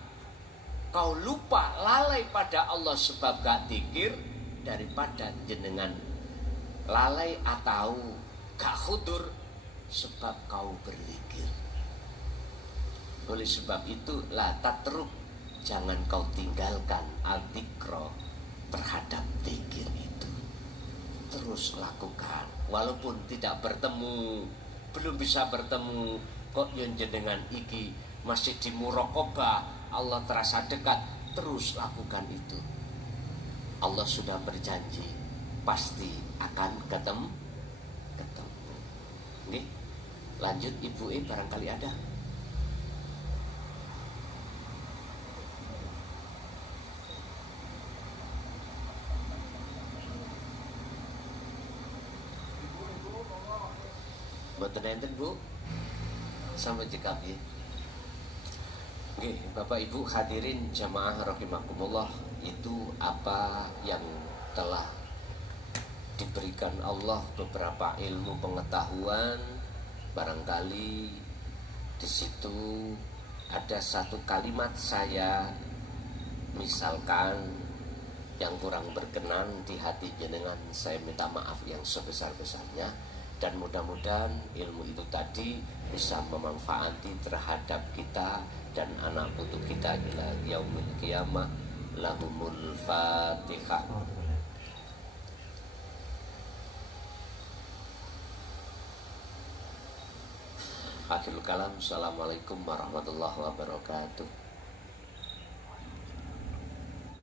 kau lupa lalai pada Allah sebab gak zikir daripada jenengan lalai atau gak hudur sebab kau berzikir. Oleh sebab itu la tatruk, jangan kau tinggalkan al-dzikra, terhadap zikir itu. Terus lakukan walaupun tidak bertemu, belum bisa bertemu, kok yen jenengan iki masih di muraqabah, Allah terasa dekat, terus lakukan itu. Allah sudah berjanji pasti akan ketemu. Nggih. Lanjut Ibu barangkali ada. Mboten enten Bu. Sampai jekap ya. Oke, Bapak Ibu hadirin jamaah rahimakumullah, itu apa yang telah diberikan Allah, beberapa ilmu pengetahuan. Barangkali di situ ada satu kalimat saya misalkan yang kurang berkenan di hati jenengan, saya minta maaf yang sebesar-besarnya. Dan mudah-mudahan ilmu itu tadi bisa memanfaati terhadap kita dan anak putu kita ila yaumil qiyamah. Lahumul Fatihah. Akhirul kalam. Assalamualaikum warahmatullahi wabarakatuh.